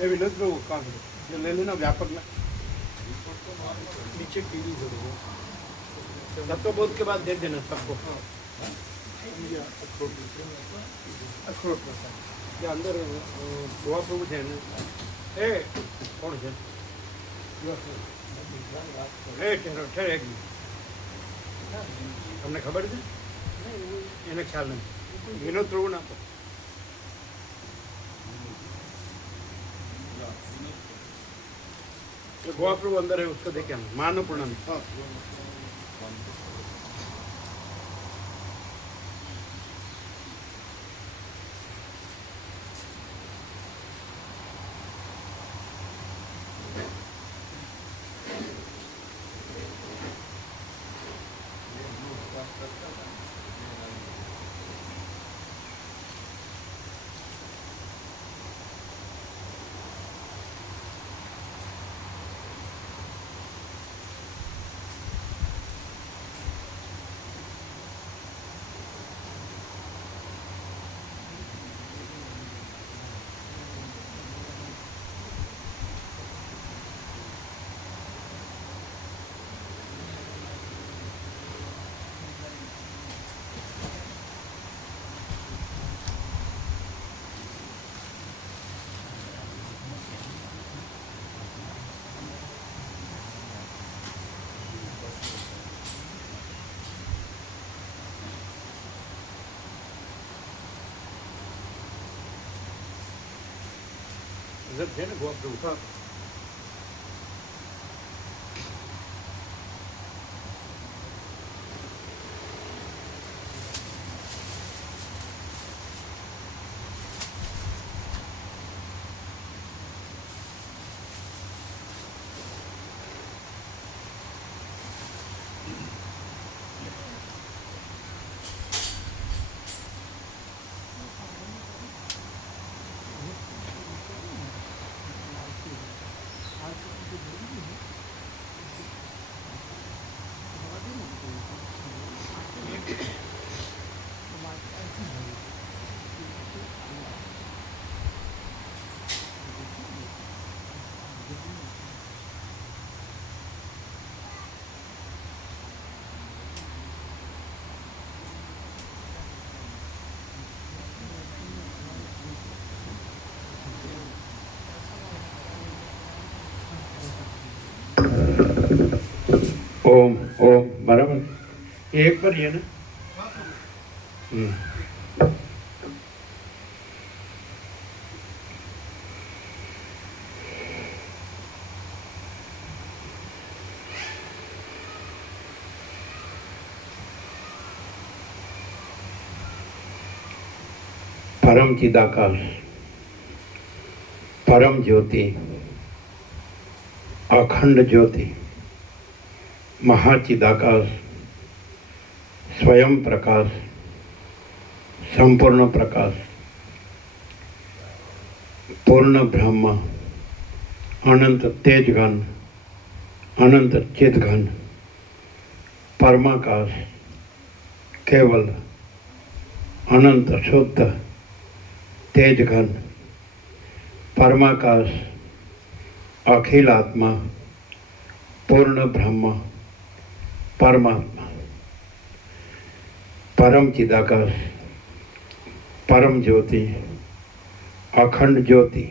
ये विनोद प्रभु कहाँ से ये ले लेना व्यापक में नीचे टीवी जरूर सबको बोध के बाद दे देना सबको अखरोट ये अंदर गोवा प्रभु है ना ए कौन है ए ठहरो ठहर एक તમને ખબર છે એને ખ્યાલ નથી વિનોદ પ્રભુ ના गोवा प्रभु अंदर है उसको देखे हम मानो प्रणामी इधर थे ना गोवा प्रभु ओम ओम बराबर एक पर है ना परम चिदाकाश परम ज्योति अखंड ज्योति महाचिदाकाश स्वयं प्रकाश संपूर्ण प्रकाश पूर्ण ब्रह्म अनंत तेजघन अनंत चिदघन परमाकाश केवल अनंत शुद्ध तेजघन परमाकाश अखिल आत्मा पूर्ण ब्रह्म परमात्मा परम चिदाकाश परम ज्योति अखंड ज्योति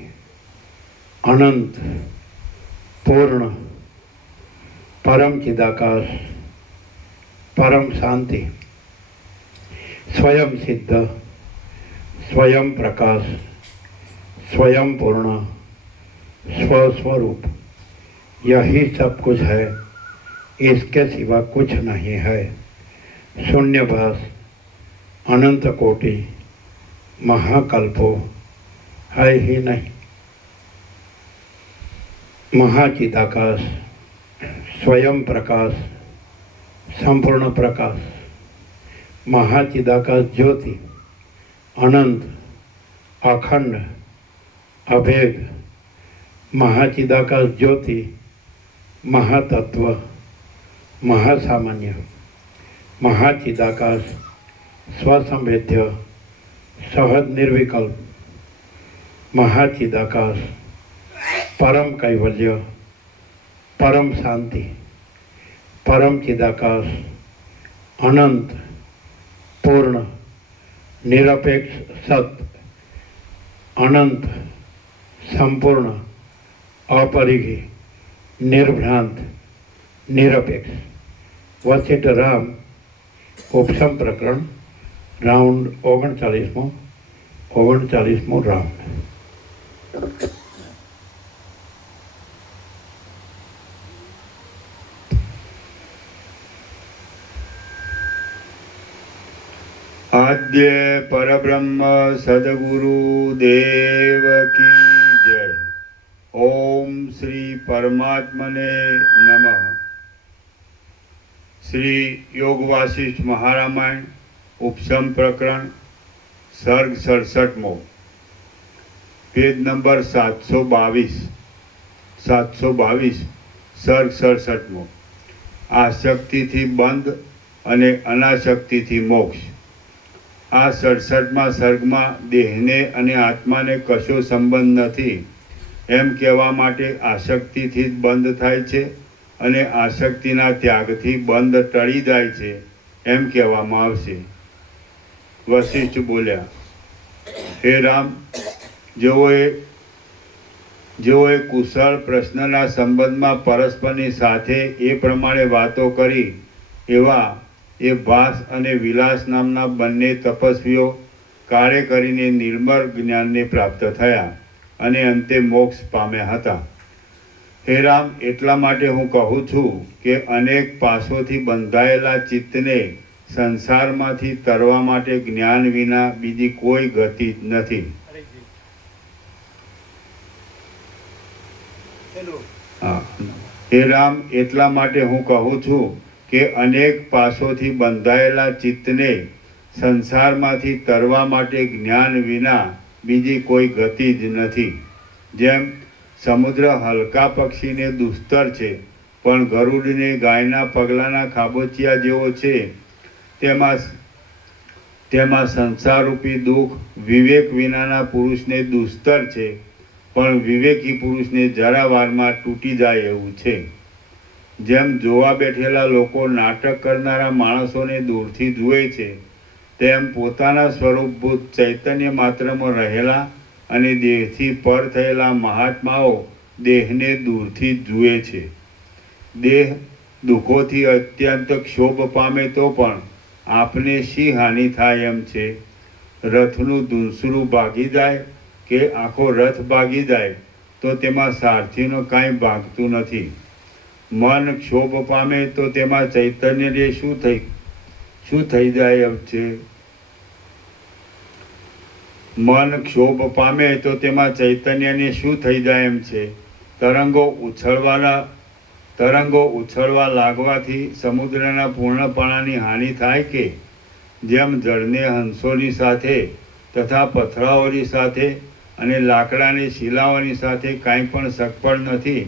अनंत पूर्ण परम चिदाकाश परम शांति स्वयं सिद्ध स्वयं प्रकाश स्वयं पूर्ण स्वस्वरूप यही सब कुछ है, इसके सिवा कुछ नहीं है। शून्यभास अनंत कोटि महाकल्पो है ही नहीं। महाचिदाकाश स्वयं प्रकाश संपूर्ण प्रकाश महाचिदाकाश ज्योति अनंत अखंड अभेद महाचिदाकाश ज्योति महातत्व महासामान्य महाचिदाकाश स्वसंवेद्य सहज निर्विकल्प महाचिदाकाश પરમ કૈવલ્ય, પરમ શાંતિ, પરમ ચિદાકાશ, અનંત, પૂર્ણ, નિરપેક્ષ સત, અનંત, સંપૂર્ણ, अपरिघी, निर्भ्रांत, निरपेक्ष, वशिष्ठ राम, उपशम प्रकरण, राउंड 39मो राउंड। आद्य परब्रह्म सद्गुरु देव की जय। ओम श्री परमात्मने नमः। श्री योग वासिष्ठ महारामायण उपशम प्रकरण सर्ग 67मो, पेज नंबर 722 सर्ग 67मो। आसक्ति थी बंध अने अनासक्ति थी मोक्ष। आ 67मा सर्गमां देहने अने आत्माने कशो संबंध नथी एम कहेवा माटे आसक्तिथी ज बंध थाय छे अने आसक्तिना त्यागथी बंध टळी जाय छे एम कहेवामां आवशे। वशिष्ठ बोल्या, हे राम, जेओए कुशल प्रश्नना संबंधमां परस्पરની સાથે એ પ્રમાણે વાતો કરી એવા એ ભાસ અને વિલાસ નામના બંને તપસ્વીઓ કાળે કરીને નિર્મળ જ્ઞાનને પ્રાપ્ત થયા અને અંતે મોક્ષ પામ્યા હતા। હે રામ, એટલા માટે હું કહું છું કે અનેક પાસોથી બંધાયેલા ચિત્તને સંસારમાંથી તરવા માટે જ્ઞાન વિના બીજી કોઈ ગતિ નથી। હે રામ, એટલા માટે હું કહું છું કે અનેક પાસોથી બંધાયેલા ચિત્તને સંસારમાંથી તરવા માટે જ્ઞાન વિના બીજી કોઈ ગતિ જ નથી। જેમ સમુદ્ર હલકા પક્ષીને દુસ્તર છે પણ ગરુડને ગાયના પગલાના ખાબોચિયા જેવો છે, તેમાં સંસારરૂપી દુઃખ વિવેક વિનાના પુરુષને દુસ્તર છે પણ વિવેકી પુરુષને જરા વારમાં તૂટી જાય એવું છે। જેમ જોવા બેઠેલા લોકો નાટક કરનારા માણસોને દૂરથી જુએ છે, તેમ પોતાના સ્વરૂપભૂત ચૈતન્ય માત્રમાં રહેલા અને દેહથી પર થયેલા મહાત્માઓ દેહને દૂરથી જુએ છે। દેહ દુઃખોથી અત્યંત ક્ષોભ પામે તો પણ આપને શી હાનિ થાય એમ છે? રથનું ધૂંસરું ભાગી જાય કે આખો રથ ભાગી જાય તો તેમાં સારથીનો કાંઈ ભાગતું નથી। મન ક્ષોભ પામે તો તેમાં ચૈતન્યને શું થઈ જાય એમ છે? મન ક્ષોભ પામે તો તેમાં ચૈતન્યને શું થઈ જાય એમ છે? તરંગો ઉછળવા લાગવાથી સમુદ્રના પૂર્ણપણાની હાનિ થાય કે? જેમ જળને હંસોની સાથે તથા પથરાઓની સાથે અને લાકડાની શિલાઓની સાથે કાંઈ પણ સગપણ નથી,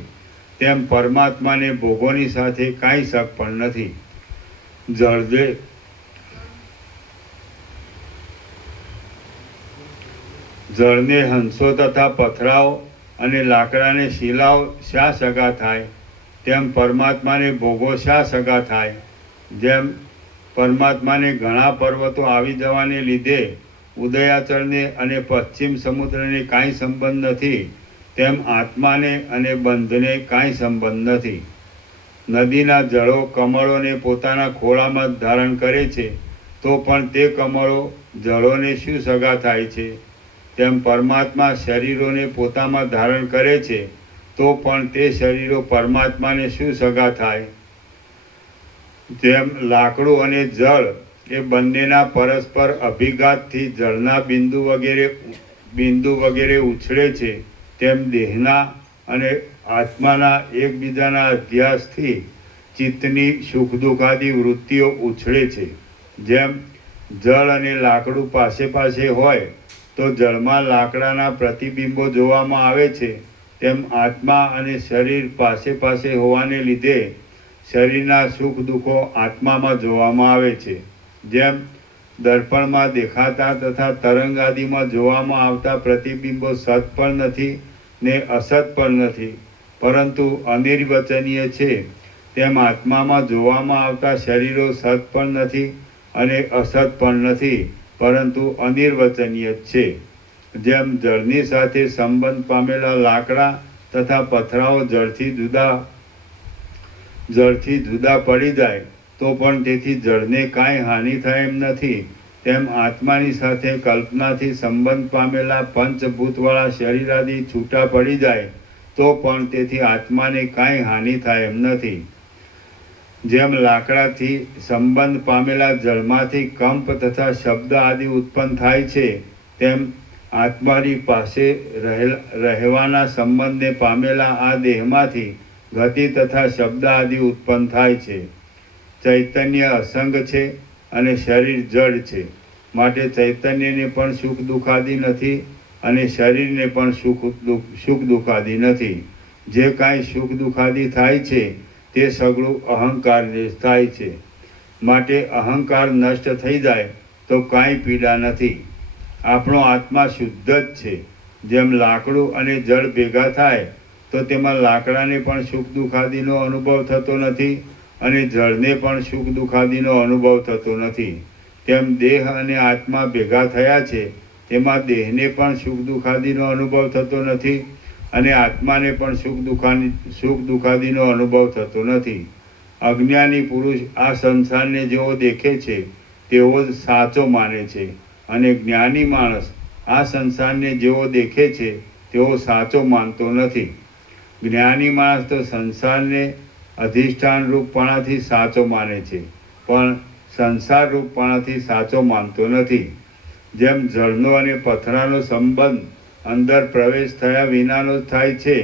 તેમ પરમાત્માને ભોગોની સાથે કાંઈ સગપણ નથી। જળને હંસો તથા પથરાઓ અને લાકડાને શિલાઓ શા સગા થાય, તેમ પરમાત્માને ભોગો શા સગા થાય? જેમ પરમાત્માને ઘણા પર્વતો આવી જવાને લીધે ઉદયાચળને અને પશ્ચિમ સમુદ્રને કાંઈ સંબંધ નથી, તેમ આત્માને અને બંધને કાંઈ સંબંધ નથી। નદીના જળો કમળોને પોતાના ખોળામાં ધારણ કરે છે તો પણ તે કમળો જળોને શું સગા થાય છે? તેમ પરમાત્મા શરીરોને પોતામાં ધારણ કરે છે તો પણ તે શરીરો પરમાત્માને શું સગા થાય? જેમ લાકડું અને જળ એ બંનેના પરસ્પર અભિઘાતથી જળના બિંદુ વગેરે ઉછળે છે, તેમ દેહના અને આત્માના એકબીજાના અધ્યાસથી ચિત્તની સુખ દુઃખાદી વૃત્તિઓ ઉછળે છે। જેમ જળ અને લાકડું પાસે પાસે હોય તો જળમાં લાકડાના પ્રતિબિંબો જોવામાં આવે છે, તેમ આત્મા અને શરીર પાસે પાસે હોવાને લીધે શરીરના સુખ દુઃખો આત્મામાં જોવામાં આવે છે। જેમ દર્પણમાં દેખાતા તથા તરંગ આદિમાં જોવામાં આવતા પ્રતિબિંબો સત પણ નથી ને અસત પણ નથી, પરંતુ અનિર્વચનીય છે, તેમ આત્મામાં જોવામાં આવતા શરીરો સત પણ નથી અને અસત પણ નથી, પરંતુ અનિર્વચનીય છે. જેમ જળની સાથે સંબંધ પામેલા લાકડા તથા પથરાઓ જળથી જુદા પડી જાય તો પણ તેથી જળને કાંઈ હાનિ થાય એમ નથી, તેમ આત્માની સાથે કલ્પનાથી સંબંધ પામેલા પંચભૂતવાળા શરીરાદી છૂટા પડી જાય તો પણ તેથી આત્માને કાંઈ હાનિ થાય એમ નથી. જેમ લાકડાથી સંબંધ પામેલા જળમાંથી કંપ તથા શબ્દ આદિ ઉત્પન્ન થાય છે, તેમ આત્માની પાસે રહેવાના સંબંધને પામેલા આ દેહમાંથી ગતિ તથા શબ્દ આદિ ઉત્પન્ન થાય છે. ચૈતન્ય અસંગ છે અને શરીર જડ છે, માટે ચૈતન્યને પણ સુખ દુઃખાદી નથી અને શરીરને પણ સુખ દુઃખાદી નથી. જે કાંઈ સુખ દુઃખાદી થાય છે તે સગળું અહંકારને થાય છે, માટે અહંકાર નષ્ટ થઈ જાય તો કાંઈ પીડા નથી. આપણો આત્મા શુદ્ધ જ છે. જેમ લાકડું અને જળ ભેગા થાય તો તેમાં લાકડાને પણ સુખ દુઃખાદીનો અનુભવ થતો નથી અને જળને પણ સુખ દુઃખાદીનો અનુભવ થતો નથી, તેમ દેહ અને આત્મા ભેગા થયા છે તેમાં દેહને પણ સુખ દુઃખાદીનો અનુભવ થતો નથી અને આત્માને પણ સુખ દુઃખાદીનો અનુભવ થતો નથી. અજ્ઞાની પુરુષ આ સંસારને જેવો દેખે છે તેવો જ સાચો માને છે અને જ્ઞાની માણસ આ સંસારને જેવો દેખે છે તેવો સાચો માનતો નથી. જ્ઞાની માણસ તો સંસારને અધિષ્ઠાન રૂપપણાથી સાચો માને છે, પણ સંસાર રૂપપણાથી સાચો માનતો નથી. જેમ જળનો અને પથરાનો સંબંધ અંદર પ્રવેશ થયા વિનાનો થાય છે,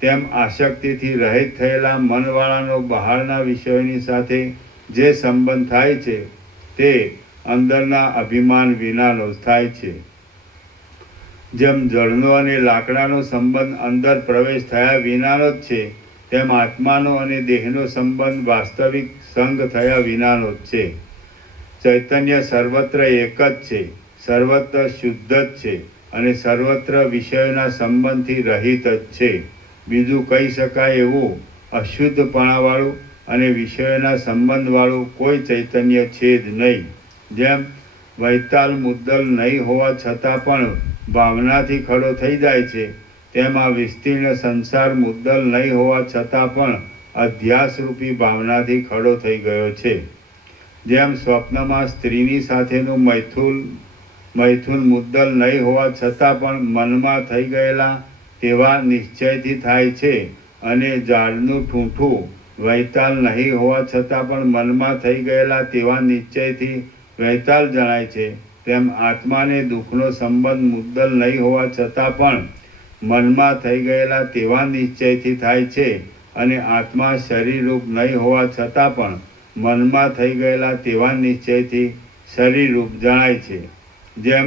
તેમ આસક્તિથી રહિત થયેલા મનવાળાનો બહારના વિષયોની સાથે જે સંબંધ થાય છે તે અંદરના અભિમાન વિનાનો થાય છે. જેમ જળનો અને લાકડાનો સંબંધ અંદર પ્રવેશ થયા વિનાનો જ છે, તેમ આત્માનો અને દેહનો સંબંધ વાસ્તવિક સંગ થયા વિનાનો જ છે. ચૈતન્ય સર્વત્ર એક જ છે, સર્વત્ર શુદ્ધ જ છે અને સર્વત્ર વિષયોના સંબંધથી રહિત જ છે. બીજું કહી શકાય એવું અશુદ્ધપણાવાળું અને વિષયોના સંબંધવાળું કોઈ ચૈતન્ય છે જ નહીં. જેમ વૈતાલ મુદ્દલ નહીં હોવા છતાં પણ ભાવનાથી ખડો થઈ જાય છે, તેમ આ વિસ્તીર્ણ સંસાર મુદ્દલ નહીં હોવા છતાં પણ અધ્યાસરૂપી ભાવનાથી ખડો થઈ ગયો છે. જેમ સ્વપ્નમાં સ્ત્રીની સાથેનું મૈથુન મુદ્દલ નહીં હોવા છતાં પણ મનમાં થઈ ગયેલા તેવા નિશ્ચયથી થાય છે અને ઝાડનું ઠૂંઠું વૈતાલ નહીં હોવા છતાં પણ મનમાં થઈ ગયેલા તેવા નિશ્ચયથી વૈતાલ જણાય છે, તેમ આત્માને દુઃખનો સંબંધ મુદ્દલ નહીં હોવા છતાં પણ મનમાં થઈ ગયેલા તેવા નિશ્ચયથી થાય છે અને આત્મા શરીરરૂપ નહીં હોવા છતાં પણ મનમાં થઈ ગયેલા તેવા નિશ્ચયથી શરીરરૂપ જણાય છે. જેમ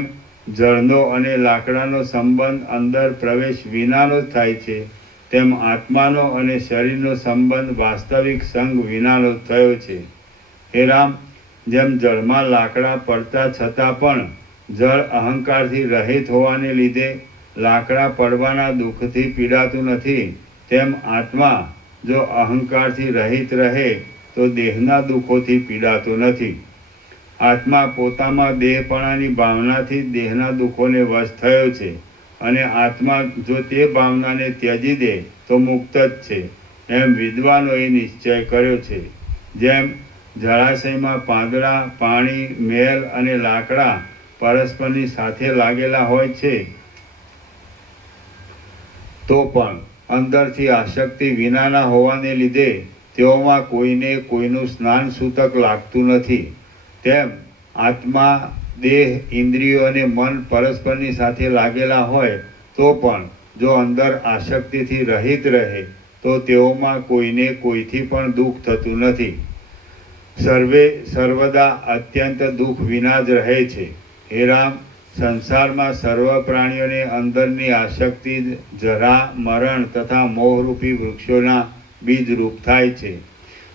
જળનો અને લાકડાનો સંબંધ અંદર પ્રવેશ વિનાનો જ થાય છે, તેમ આત્માનો અને શરીરનો સંબંધ વાસ્તવિક સંગ વિનાનો થયો છે. હે રામ, જેમ જળમાં લાકડા પડતા છતાં પણ જળ અહંકારથી રહિત હોવાને લીધે લાકડા પડવાના દુઃખથી પીડાતું નથી, તેમ આત્મા જો અહંકારથી રહિત રહે તો દેહના દુઃખોથી પીડાતો નથી. આત્મા પોતામાં દેહપણાની ભાવનાથી દેહના દુઃખોને વશ થયો છે અને આત્મા જો તે ભાવનાને ત્યજી દે તો મુક્ત જ છે, એમ વિદ્વાનોએ નિશ્ચય કર્યો છે. જેમ જળાશયમાં પાંદડા, પાણી, મેલ અને લાકડા પરસ્પરની સાથે લાગેલા હોય છે, તો પણ અંદરથી આસક્તિ વિનાના હોવાને લીધે તેઓમાં કોઈને કોઈનું સ્નાન સૂતક લાગતું નથી, તેમ આત્મા, દેહ, ઇન્દ્રિયો અને મન પરસ્પરની સાથે લાગેલા હોય તો પણ જો અંદર આસક્તિથી રહિત રહે તો તેઓમાં કોઈને કોઈથી પણ દુઃખ થતું નથી. સર્વદા અત્યંત દુઃખ વિના જ રહે છે. હે રામ, સંસારમાં સર્વ પ્રાણીઓને અંદરની આસક્તિ જરા, મરણ તથા મોહરૂપી વૃક્ષોના બીજરૂપ થાય છે.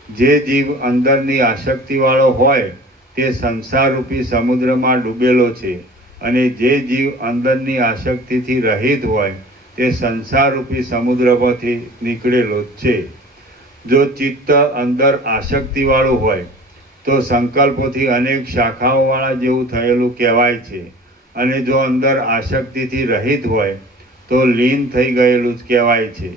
જે જીવ અંદરની આસક્તિવાળો હોય તે સંસારરૂપી સમુદ્રમાં ડૂબેલો છે અને જે જીવ અંદરની આસક્તિથી રહિત હોય તે સંસારરૂપી સમુદ્રમાંથી નીકળેલો જ છે. જો ચિત્ત અંદર આસક્તિવાળું હોય તો સંકલ્પોથી અનેક શાખાઓવાળા જેવું થયેલું કહેવાય છે, અને જો અંદર આસક્તિથી રહિત હોય તો લીન થઈ ગયેલું જ કહેવાય છે.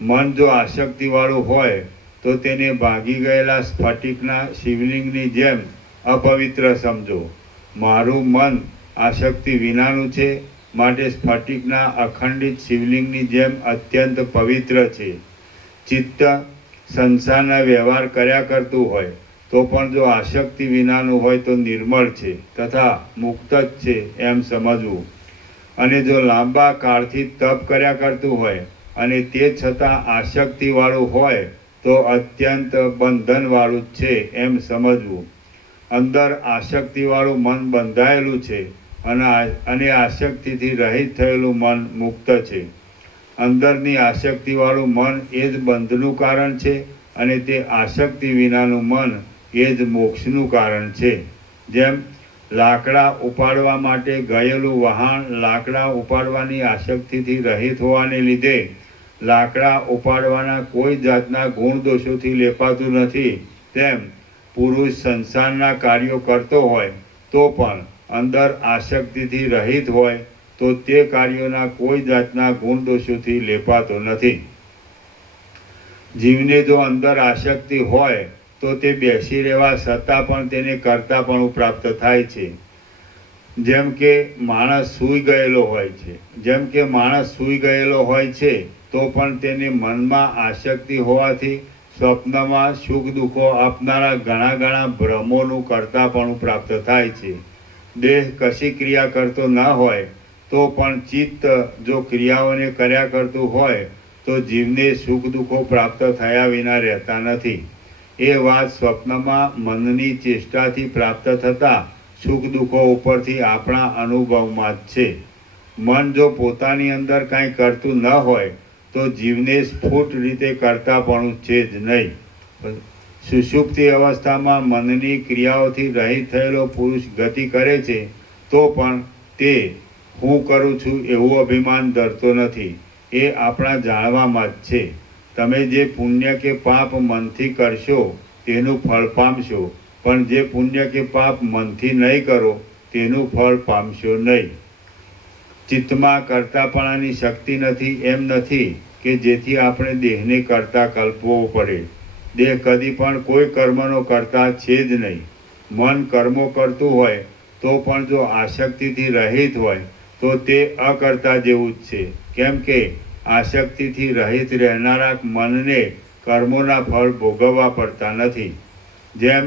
મન જો આસક્તિવાળું હોય તો તેને ભાગી ગયેલા સ્ફટિકના શિવલિંગની જેમ અપવિત્ર સમજો. મારું મન આસક્તિ વિનાનું છે, માટે સ્ફટિકના અખંડિત શિવલિંગની જેમ અત્યંત પવિત્ર છે. ચિત્ત સંસારના વ્યવહાર કર્યા કરતું હોય તો પણ જો આસક્તિ વિનાનું હોય તો નિર્મળ છે તથા મુક્ત જ છે એમ સમજવું. અને જો લાંબા કાળથી તપ કર્યા કરતું હોય અને તે છતાં આસક્તિવાળું હોય તો અત્યંત બંધનવાળું જ છે એમ સમજવું. અંદર આસક્તિવાળું મન બંધાયેલું છે અને આસક્તિથી રહિત થયેલું મન મુક્ત છે. અંદરની આસક્તિવાળું મન એ જ બંધનું કારણ છે, અને તે આસક્તિ વિનાનું મન એ જ મોક્ષનું કારણ છે. જેમ લાકડા ઉપાડવા માટે ગયેલું વહાણ લાકડા ઉપાડવાની આસક્તિથી રહિત હોવાને લીધે લાકડા ઉપાડવાના કોઈ જાતના ગુણ દોષોથી લેપાતું નથી, તેમ પુરુષ સંસારના કાર્યો કરતો હોય તો પણ અંદર આસક્તિથી રહિત હોય તો તે કાર્યોના કોઈ જાતના ગુણ દોષોથી લેપાતો નથી. જીવને જો અંદર આસક્તિ હોય તો તે બેસી રહેવા છતાં પણ તેને કરતાપણું પ્રાપ્ત થાય છે. જેમ કે માણસ સૂઈ ગયેલો હોય છે તો પણ તેને મનમાં આસક્તિ હોવાથી સ્વપ્નમાં સુખ દુઃખો આપનારા ઘણા ભ્રમોનું કરતાપણું પ્રાપ્ત થાય છે. દેહ કશી ક્રિયા કરતો ન હોય તો પણ ચિત્ત જો ક્રિયાઓને કર્યા કરતું હોય તો જીવને સુખ દુઃખો પ્રાપ્ત થયા વિના રહેતા નથી. એ વાત સ્વપ્નમાં મનની ચેષ્ટાથી પ્રાપ્ત થતા સુખ દુઃખો ઉપરથી આપણા અનુભવમાં જ છે. મન જો પોતાની અંદર કાંઈ કરતું ન હોય તો જીવને સ્ફુટ રીતે કરતાપણું છે જ નહીં. સુષુપ્તિ અવસ્થામાં મનની ક્રિયાઓથી રહિત થયેલો પુરુષ ગતિ કરે છે તો પણ તે હું કરું છું એવું અભિમાન ધરતો નથી. એ આપણા જાણવામાં જ છે. તમે જે પુણ્ય કે પાપ મનથી કરશો તેનું ફળ પામશો, પણ જે પુણ્ય કે પાપ મનથી નહીં કરો તેનું ફળ પામશો નહીં. ચિત્તમાં કરતાપણાની શક્તિ નથી એમ નથી કે જેથી આપણે દેહને કરતા કલ્પવો પડે. દેહ કદી પણ કોઈ કર્મનો કરતા છે જ નહીં. મન કર્મો કરતું હોય તો પણ જો આસક્તિથી રહિત હોય તો તે અકર્તા જેવું જ છે. કેમ કે આસક્તિથી રહિત રહેનારા મનને કર્મોના ફળ ભોગવવા પડતા નથી. જેમ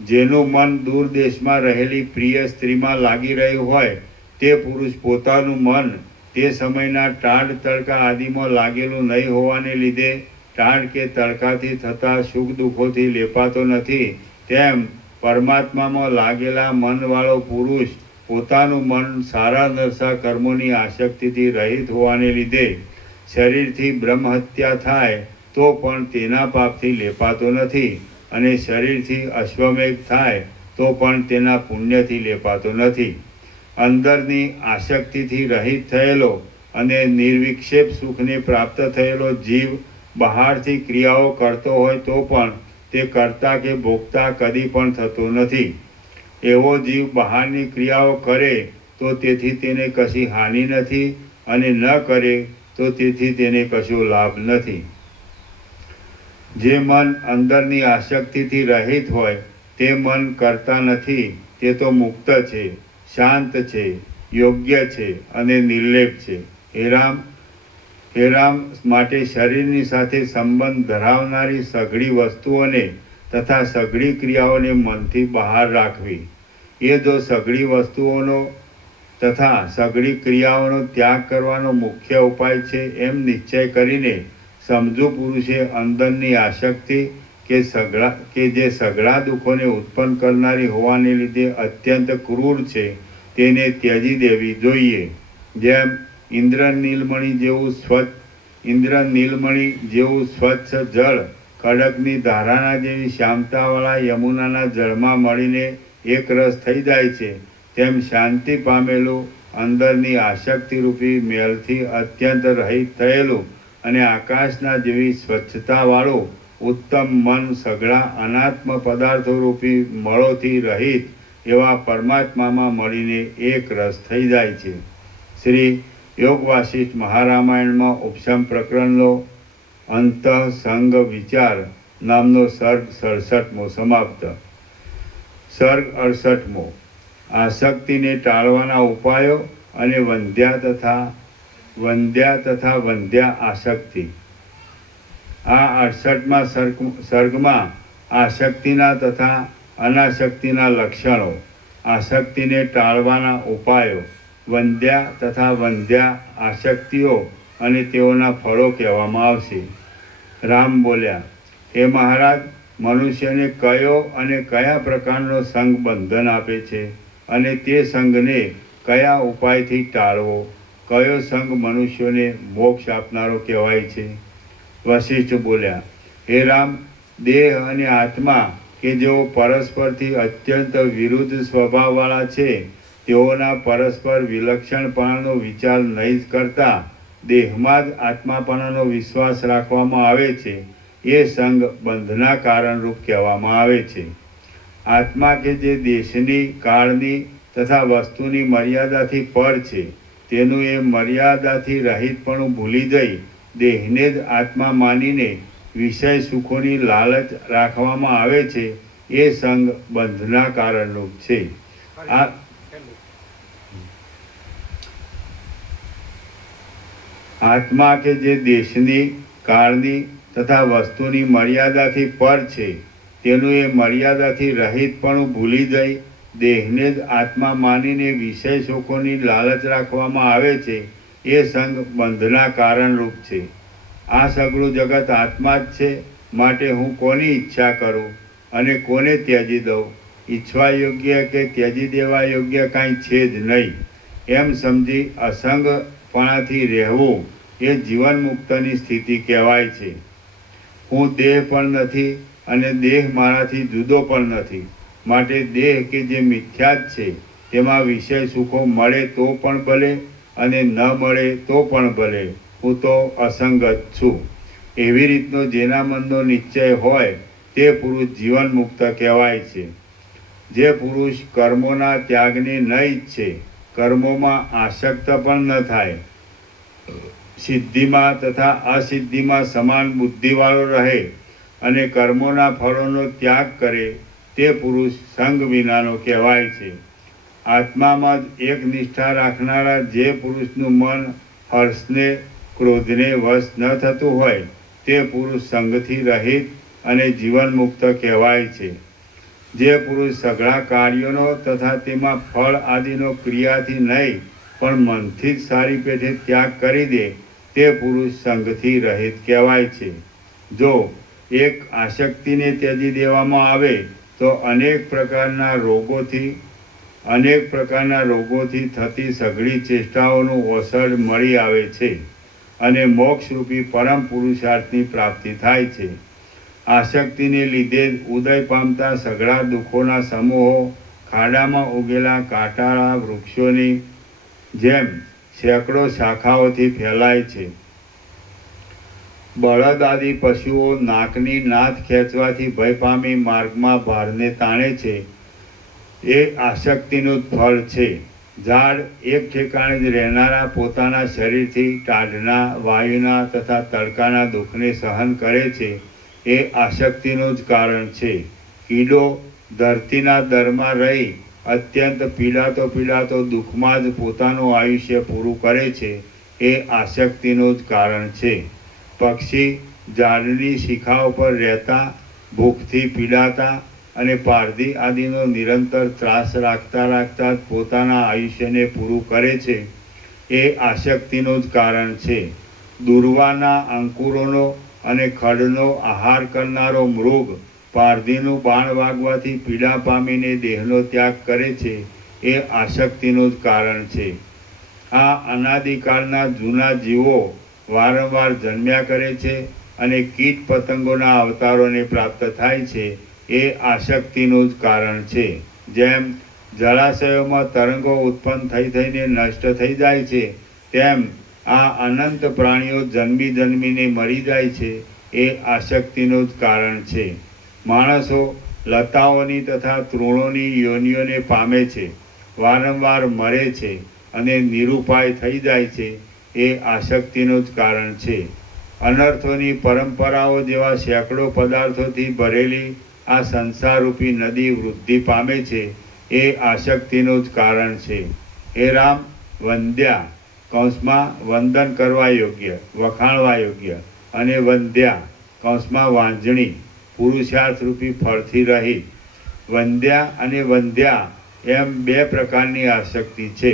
જેનું મન દૂર દેશમાં રહેલી પ્રિય સ્ત્રીમાં લાગી રહ્યું હોય તે પુરુષ પોતાનું મન તે સમયના ટાઢ તડકા આદિમાં લાગેલું નહીં હોવાને લીધે ટાઢ કે તડકાથી થતા સુખ દુઃખોથી લેપાતો નથી, તેમ પરમાત્મામાં લાગેલા મનવાળો પુરુષ પોતાનું મન સારા નરસા કર્મોની આસક્તિથી રહિત હોવાને લીધે શરીરથી બ્રહ્મહત્યા થાય તો પણ તેના પાપથી લેપાતો નથી, અને શરીરથી અશ્વમેઘ થાય તો પણ તેના પુણ્યથી લેપાતો નથી. અંદરની આસક્તિથી રહિત થયેલો અને નિર્વિક્ષેપ સુખને પ્રાપ્ત થયેલો જીવ બહારથી ક્રિયાઓ કરતો હોય તો પણ તે કરતા કે ભોગતા કદી પણ થતો નથી. એવો જીવ બહારની ક્રિયાઓ કરે તો તેથી તેને કશી હાનિ નથી, અને ન કરે તો તેથી તેને કશો લાભ નથી. જે મન અંદરની આસક્તિથી રહિત હોય તે મન કરતા નથી, તે તો મુક્ત છે, શાંત છે, યોગ્ય છે અને નિર્લેપ છે. હે રામ, માટે શરીરની સાથે સંબંધ ધરાવનારી સઘળી વસ્તુઓને તથા સઘળી ક્રિયાઓને મનથી બહાર રાખવી. એ જો સઘળી વસ્તુઓનો તથા સઘળી ક્રિયાઓનો ત્યાગ કરવાનો મુખ્ય ઉપાય છે એમ નિશ્ચય કરીને સમજુ પુરુષે અંદરની આસક્તિ કે જે સઘળા દુઃખોને ઉત્પન્ન કરનારી હોવાને લીધે અત્યંત ક્રૂર છે તેને ત્યજી દેવી જોઈએ. જેમ ઇન્દ્ર નીલમણી જેવું સ્વચ્છ જળ ખડકની ધારાના જેવી શ્યામતાવાળા યમુનાના જળમાં મળીને એક રસ થઈ જાય છે, તેમ શાંતિ પામેલું અંદરની આસક્તિરૂપી મેલથી અત્યંત રહિત થયેલું અને આકાશના જેવી સ્વચ્છતાવાળું ઉત્તમ મન સઘળા અનાત્મ પદાર્થોરૂપી મળોથી રહિત એવા પરમાત્મામાં મળીને એક રસ થઈ જાય છે. શ્રી યોગ વાસિષ્ઠ મહારામાયણમાં ઉપશમ પ્રકરણનો અંતઃસંગ વિચાર નામનો સર્ગ 67મો સમાપ્ત. સર્ગ 68મો આસક્તિને ટાળવાના ઉપાયો અને વંધ્યા તથા વંધ્યા આસક્તિ. આ 68મા સર્ગમાં આસક્તિના તથા અનાસક્તિના લક્ષણો, આસક્તિને ટાળવાના ઉપાયો, વંધ્યા તથા વંધ્યા આસક્તિઓ અને તેઓના ફળો કહેવામાં આવશે. રામ બોલ્યા, હે મહારાજ, મનુષ્યને કયો અને કયા પ્રકારનો સંગ બંધન આપે છે અને તે સંગને કયા ઉપાયથી ટાળવો? કયો સંગ મનુષ્યોને મોક્ષ આપનારો કહેવાય છે? વશિષ્ઠ બોલ્યા, હે રામ, દેહ અને આત્મા કે જેઓ પરસ્પરથી અત્યંત વિરુદ્ધ સ્વભાવવાળા છે તેઓના પરસ્પર વિલક્ષણપણાનો વિચાર નહીં કરતા દેહમાં જ આત્માપણાનો વિશ્વાસ રાખવામાં આવે છે એ સંગ બંધના કારણરૂપ કહેવામાં આવે છે. આત્મા કે જે દેશની, કાળની તથા વસ્તુની મર્યાદાથી પર છે તેનું એ મર્યાદાથી રહિતપણું ભૂલી જઈ દેહને જ આત્મા માનીને વિષય સુખોની લાલચ રાખવામાં આવે છે એ સંગ બંધના કારણરૂપ છે. આત્મા કે જે દેશની, કાળની તથા વસ્તુની મર્યાદાથી પર છે તેનું એ મર્યાદાથી રહિતપણું ભૂલી જઈ દેહને જ આત્મા માનીને વિષય સુખોની લાલચ રાખવામાં આવે છે એ સંગ બંધના કારણરૂપ છે. આ સગળું જગત આત્મા જ છે, માટે હું કોની ઈચ્છા કરું અને કોને ત્યજી દઉં? ઈચ્છવા યોગ્ય કે ત્યજી દેવા યોગ્ય કાંઈ છે જ નહીં એમ સમજી અસંગપણાથી રહેવું એ જીવન મુક્તની સ્થિતિ કહેવાય છે. હું દેહ પણ નથી અને દેહ મારાથી જુદો પણ નથી, માટે દેહ કે જે મિથ્યા જ છે તેમાં વિષય સુખો મળે તો પણ ભલે અને ન મળે તો પણ ભલે, હું તો અસંગત છું. એવી રીતનો જેના મનનો નિશ્ચય હોય તે પુરુષ જીવન મુક્ત કહેવાય છે. જે પુરુષ કર્મોના ત્યાગને ન ઈચ્છે, કર્મોમાં આસક્ત પણ ન થાય, સિદ્ધિમાં તથા અસિદ્ધિમાં સમાન બુદ્ધિવાળો રહે અને કર્મોના ફળોનો ત્યાગ કરે તે પુરુષ સંગ વિનાનો કહેવાય છે. આત્મામાં જ એક નિષ્ઠા રાખનારા જે પુરુષનું મન હર્ષને, ક્રોધને વશ ન થતું હોય તે પુરુષ સંગથી રહિત અને જીવન મુક્ત કહેવાય છે. જે પુરુષ સઘળા કાર્યોનો તથા તેમાં ફળ આદિનો ક્રિયાથી નહીં પણ મનથી જ સારી પેઠે ત્યાગ કરી દે તે પુરુષ સંગથી રહિત કહેવાય છે. જો એક આસક્તિને ત્યજી દેવામાં આવે તો અનેક પ્રકારના રોગોથી થતી સઘળી ચેષ્ટાઓનું ઓસડ મળી આવે છે અને મોક્ષરૂપી પરમ પુરુષાર્થની પ્રાપ્તિ થાય છે. આસક્તિને લીધે જ ઉદય પામતા સઘળા દુઃખોના સમૂહો ખાડામાં ઉગેલા કાંટાળા વૃક્ષોની જેમ સેંકડો શાખાઓથી ફેલાય છે. બળદ આદિ પશુઓ નાકની નાથ ખેંચવાથી ભય પામી માર્ગમાં ભારને તાણે છે એ આસક્તિનું જ ફળ છે. ઝાડ એક ઠેકાણે જ રહેનારા પોતાના શરીરથી ટાઢના, વાયુના તથા તડકાના દુઃખને સહન કરે છે એ આસક્તિનું જ કારણ છે. કીડો ધરતીના દરમાં રહી અત્યંત પીડાતો દુઃખમાં જ પોતાનું આયુષ્ય પૂરું કરે છે એ આસક્તિનું જ કારણ છે. પક્ષી ઝાડની શિખા ઉપર રહેતા, ભૂખથી પીડાતા અને પારધી આદિનો નિરંતર ત્રાસ રાખતા પોતાના આયુષ્યને પૂરું કરે છે એ આસક્તિનું જ કારણ છે. દુર્વાના અંકુરોનો અને ખડનો આહાર કરનારો મૃગ પારધીનું બાણ વાગવાથી પીડા પામીને દેહનો ત્યાગ કરે છે એ આસક્તિનું જ કારણ છે. આ અનાદિકાળના જૂના જીવો વારંવાર જન્મ્યા કરે છે અને કીટ પતંગોના અવતારોને પ્રાપ્ત થાય છે એ આસક્તિનું જ કારણ છે. જેમ જળાશયોમાં તરંગો ઉત્પન્ન થઈને નષ્ટ થઈ જાય છે, તેમ આ અનંત પ્રાણીઓ જન્મી જન્મીને મરી જાય છે એ આસક્તિનું જ કારણ છે. માણસો લતાઓની તથા તૃણોની યોનિઓને પામે છે, વારંવાર મરે છે અને નિરુપાય થઈ જાય છે એ આસક્તિનું જ કારણ છે. અનર્થોની પરંપરાઓ જેવા સેંકડો પદાર્થોથી ભરેલી આ સંસારરૂપી નદી વૃદ્ધિ પામે છે એ આસક્તિનું જ કારણ છે. હે રામ, વંદ્યા કૌંસમાં વંદન કરવા યોગ્ય, વખાણવા યોગ્ય, અને વંદ્યા કૌંસમાં વાંજણી પુરુષાર્થરૂપી ફળથી રહિત. વંદ્યા અને વંદ્યા એમ બે પ્રકારની આસક્તિ છે.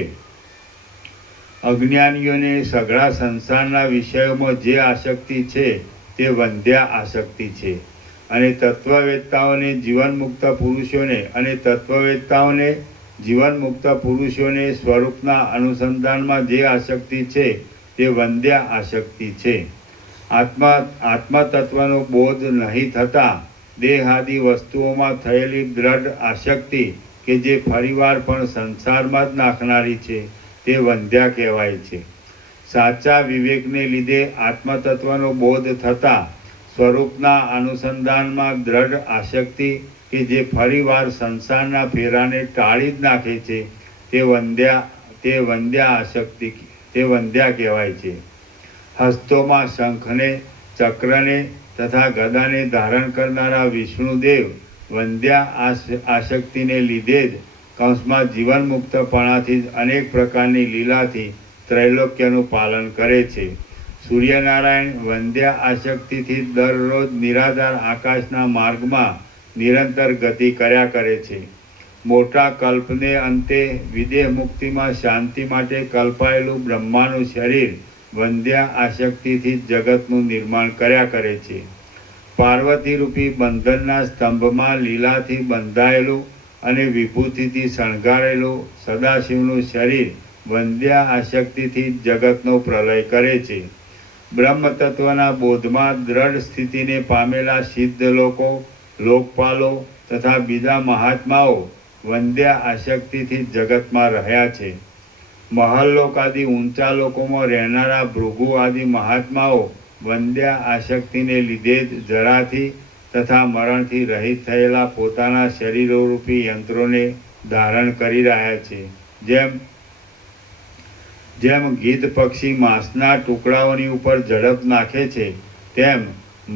અજ્ઞાનીઓને સઘળા સંસારના વિષયોમાં જે આસક્તિ છે તે વંદ્યા આસક્તિ છે, અને તત્વવેત્તાઓને જીવનમુક્ત પુરુષોને સ્વરૂપના અનુસંધાનમાં જે આસક્તિ છે તે વંદ્યા આસક્તિ છે. આત્મતત્વનો બોધ નહીં થતાં દેહાદી વસ્તુઓમાં થયેલી દ્રઢ આસક્તિ કે જે ફરીવાર પણ સંસારમાં જ નાખનારી છે તે વંદ્યા કહેવાય છે. સાચા વિવેકને લીધે આત્મતત્વનો બોધ થતાં સ્વરૂપના અનુસંધાનમાં દ્રઢ આસક્તિ કે જે ફરીવાર સંસારના ફેરાને ટાળી જ નાખે છે તે વંદ્યા કહેવાય છે. હસ્તોમાં શંખને, ચક્રને તથા ગદાને ધારણ કરનારા વિષ્ણુદેવ વંદ્યા આસક્તિને લીધે જ કૌંસમાં જીવનમુક્તપણાથી જ અનેક પ્રકારની લીલાથી ત્રૈલોક્યનું પાલન કરે છે. સૂર્યનારાયણ વંદ્યા આસક્તિથી દરરોજ નિરાધાર આકાશના માર્ગમાં નિરંતર ગતિ કર્યા કરે છે. મોટા કલ્પને અંતે વિદેહ મુક્તિમાં શાંતિ માટે કલ્પાયેલું બ્રહ્માનું શરીર વંદ્યા આસક્તિથી જગતનું નિર્માણ કર્યા કરે છે. પાર્વતીરૂપી બંધનના સ્તંભમાં લીલાથી બંધાયેલું અને વિભૂતિથી શણગારેલું સદાશિવનું શરીર વંદ્યા આસક્તિથી જગતનો પ્રલય કરે છે. બ્રહ્મતત્વના બોધમાં દ્રઢ સ્થિતિને પામેલા સિદ્ધ લોકો, લોકપાલો તથા બીજા મહાત્માઓ વંદ્યા આસક્તિથી જગતમાં રહ્યા છે. મહલ્લોક આદિ ઊંચા લોકોમાં રહેનારા ભૃગુ આદિ મહાત્માઓ વંદ્યા આસક્તિને લીધે જ જરાથી તથા મરણથી રહિત થયેલા પોતાના શરીરોરૂપી યંત્રોને ધારણ કરી રહ્યા છે. જેમ ગીધ પક્ષી માંસના ટુકડાઓની ઉપર ઝડપ નાખે છે, તેમ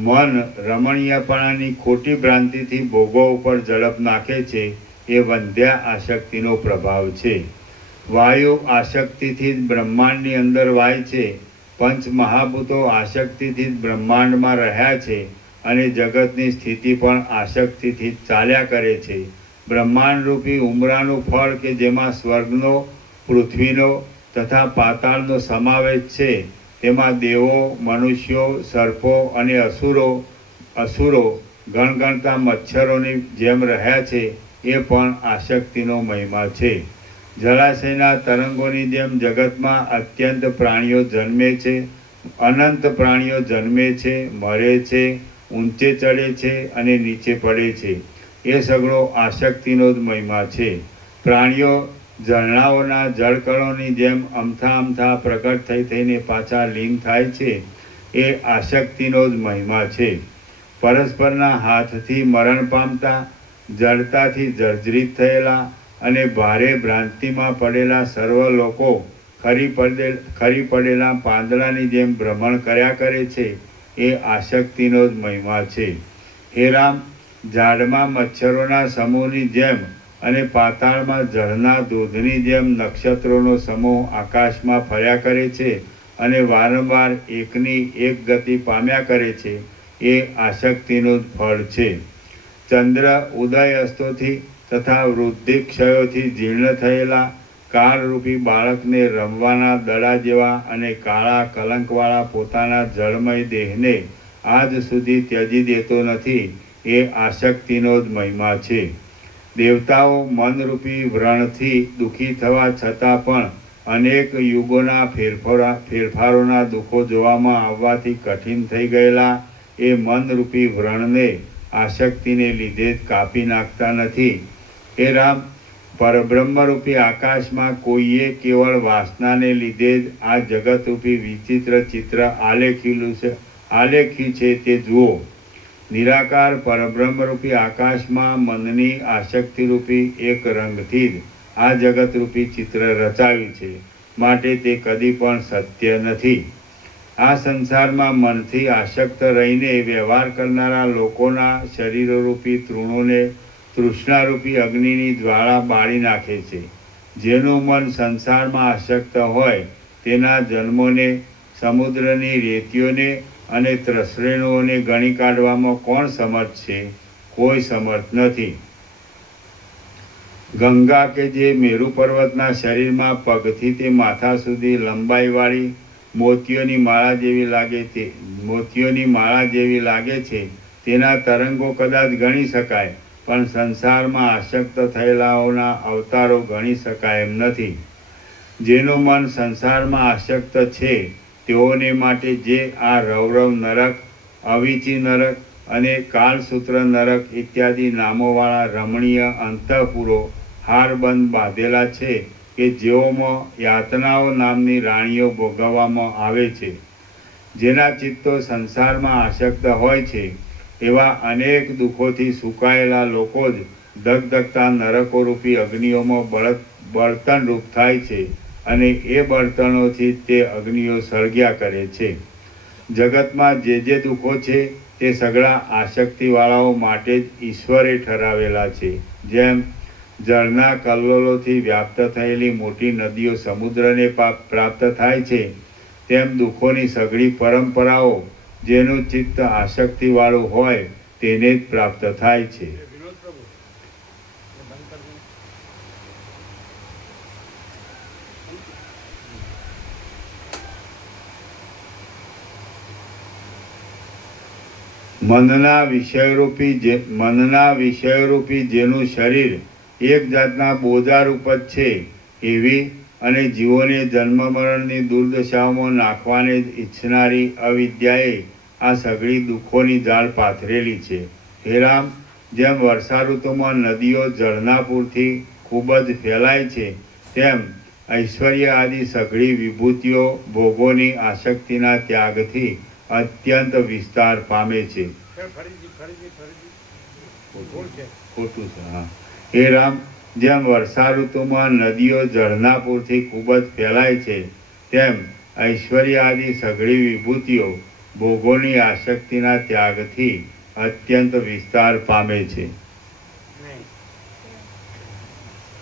મન રમણીયપણાની ખોટી ભ્રાંતિથી ભોગો ઉપર ઝડપ નાખે છે એ વંદ્યા આસક્તિનો પ્રભાવ છે. વાયુ આસક્તિથી જ બ્રહ્માંડની અંદર વાય છે. પંચ મહાભૂતો આસક્તિથી જ બ્રહ્માંડમાં રહ્યા છે અને જગતની સ્થિતિ પણ આસક્તિથી જ ચાલ્યા કરે છે. બ્રહ્માંડરૂપી ઉમરાનું ફળ કે જેમાં સ્વર્ગનો, પૃથ્વીનો તથા પાતાળનો સમાવેશ છે, તેમાં દેવો, મનુષ્યો, સર્પો અને અસુરો ગણગણતા મચ્છરોની જેમ રહ્યા છે એ પણ આસક્તિનો મહિમા છે. જળાશયના તરંગોની જેમ જગતમાં અત્યંત પ્રાણીઓ જન્મે છે, અનંત પ્રાણીઓ જન્મે છે, મરે છે, ઊંચે ચડે છે અને નીચે પડે છે. એ સગળો આસક્તિનો જ મહિમા છે. પ્રાણીઓ ઝરણાઓના જળકણોની જેમ અમથા પ્રગટ થઈને પાછા લીન થાય છે એ આસક્તિનો જ મહિમા છે. પરસ્પરના હાથથી મરણ પામતા, જડતાથી જર્જરિત થયેલા અને ભારે ભ્રાંતિમાં પડેલા સર્વ લોકો ખરી પડેલા પાંદડાની જેમ ભ્રમણ કર્યા કરે છે એ આસક્તિનો જ મહિમા છે. હે રામ, ઝાડમાં મચ્છરોના સમૂહની જેમ અને પાતાળમાં જળના દૂધની જેમ નક્ષત્રોનો સમૂહ આકાશમાં ફર્યા કરે છે અને વારંવાર એકની એક ગતિ પામ્યા કરે છે એ આસક્તિનું જ ફળ છે. ચંદ્ર ઉદય અસ્તોથી તથા વૃદ્ધિ ક્ષયોથી જીર્ણ થયેલા કાળરૂપી બાળકને રમવાના દડા જેવા અને કાળા કલંકવાળા પોતાના જળમય દેહને આજ સુધી ત્યજી દેતો નથી એ આસક્તિનો જ મહિમા છે. દેવતાઓ મનરૂપી વ્રણથી દુઃખી થવા છતાં પણ અનેક યુગોના ફેરફારોના દુઃખો જોવામાં આવવાથી કઠિન થઈ ગયેલા એ મનરૂપી વ્રણને આસક્તિને લીધે જ કાપી નાખતા નથી. હે રામ, પરબ્રહ્મરૂપી આકાશમાં કોઈએ કેવળ વાસનાને લીધે જ આ જગતરૂપી વિચિત્ર ચિત્ર આલેખ્યું છે તે જુઓ. નિરાકાર પરબ્રહ્મરૂપી આકાશમાં મનની આસક્તિરૂપી એક રંગથી જ આ જગતરૂપી ચિત્ર રચાયું છે, માટે તે કદી પણ સત્ય નથી. આ સંસારમાં મનથી આસક્ત રહીને વ્યવહાર કરનારા લોકોના શરીરોરૂપી તૃણોને તૃષ્ણારૂપી અગ્નિની જ્વાળા બાળી નાખે છે. જેનું મન સંસારમાં આસક્ત હોય તેના જન્મોને, સમુદ્રની રેતીઓને અને ત્રસરેણુઓને ગણી કાઢવામાં કોણ સમર્થ છે? કોઈ સમર્થ નથી. ગંગા કે જે મેરુ પર્વતના શરીરમાં પગથી તે માથા સુધી લંબાઈવાળી મોતીઓની માળા જેવી લાગે છે, તેના તરંગો કદાચ ગણી શકાય, પણ સંસારમાં આસક્ત થયેલાઓના અવતારો ગણી શકાય એમ નથી. જેનું મન સંસારમાં આસક્ત છે તેઓને માટે જે આ રૌરવ નરક, અવિચી નરક અને કાલસૂત્ર નરક ઇત્યાદિ નામોવાળા રમણીય અંતઃપુરો હારબંધ બાંધેલા છે કે જેઓમાં યાતનાઓ નામની રાણીઓ ભોગવવામાં આવે છે. જેના ચિત્તો સંસારમાં આસક્ત હોય છે એવા અનેક દુઃખોથી સુકાયેલા લોકો જ ધગધગતા નરકોરૂપી અગ્નિઓમાં બળતણ રૂપ થાય છે અને એ બળતણોથી તે અગ્નિઓ સળગ્યા કરે છે. જગતમાં જે દુઃખો છે તે સઘળા આસક્તિવાળાઓ માટે જ ઈશ્વરે ઠરાવેલા છે. જેમ જળના કલ્લોલોથી વ્યાપ્ત થયેલી મોટી નદીઓ સમુદ્રને પ્રાપ્ત થાય છે, તેમ દુઃખોની સઘળી પરંપરાઓ જેનું ચિત્ત આસક્તિવાળું હોય તેને જ પ્રાપ્ત થાય છે. વિનોદ પ્રભુ, એ બંધ કરી દો. મનના વિષયરૂપી જેનું શરીર એક જાતના બોજારૂપ જ છે, એવી અને જીવોને જન્મ મરણની દુર્દશાઓમાં નાખવાને જ ઈચ્છનારી અવિદ્યાએ આ સઘળી દુઃખોની જાળ પાથરેલી છે. હે રામ, જેમ વર્ષા ઋતુમાં નદીઓ જળના પૂરથી ખૂબ જ ફેલાય છે, તેમ ઐશ્વર્ય આદિ સઘળી વિભૂતિઓ ભોગોની આસક્તિના ત્યાગથી અત્યંત વિસ્તાર પામે છે. ફરીથી ભૂલ છે. ખોટું છે. હા. હે રામ, જેમ વર્ષા ઋતુમાં નદીઓ જળના પૂરથી ખૂબ જ ફેલાય છે, તેમ ઐશ્વર્ય આદિ સઘળી વિભૂતિઓ ભોગોની આસક્તિના ત્યાગથી અત્યંત વિસ્તાર પામે છે. નહીં,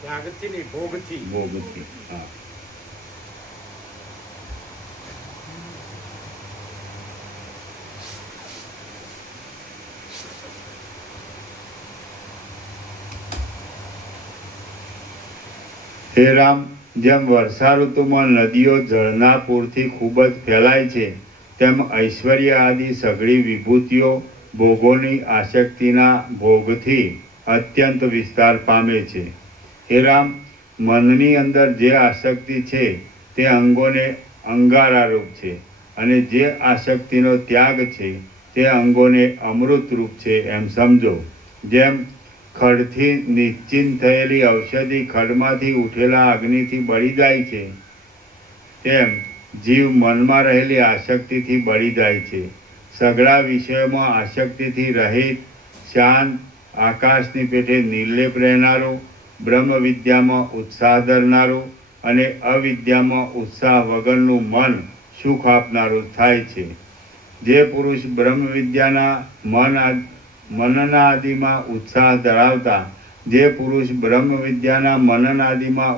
ત્યાગથી નહીં, ભોગથી. હા. હે રામ, જેમ વર્ષા ઋતુમાં નદીઓ જળના પૂરથી ખૂબ જ ફેલાય છે, તેમ ઐશ્વર્ય આદિ સઘળી વિભૂતિઓ ભોગોની આસક્તિના ભોગથી અત્યંત વિસ્તાર પામે છે. હે રામ, મનની અંદર જે આસક્તિ છે તે અંગોને અંગારારૂપ છે, અને જે આસક્તિનો ત્યાગ છે તે અંગોને અમૃતરૂપ છે એમ સમજો. જેમ ખડથી નિશ્ચિંત થયેલી ઔષધિ ખડમાંથી ઉઠેલા અગ્નિથી બળી જાય છે, તેમ જીવ મનમાં રહેલી આસક્તિથી બળી જાય છે. સઘળા વિષયોમાં આસક્તિથી રહિત, શાંત, આકાશની પેઠે નિર્લેપ રહેનારું, બ્રહ્મ વિદ્યામાં ઉત્સાહ ધરનારું અને અવિદ્યામાં ઉત્સાહ વગરનું મન સુખ આપનારું થાય છે. જે પુરુષ બ્રહ્મ વિદ્યાના મનનાદિમાં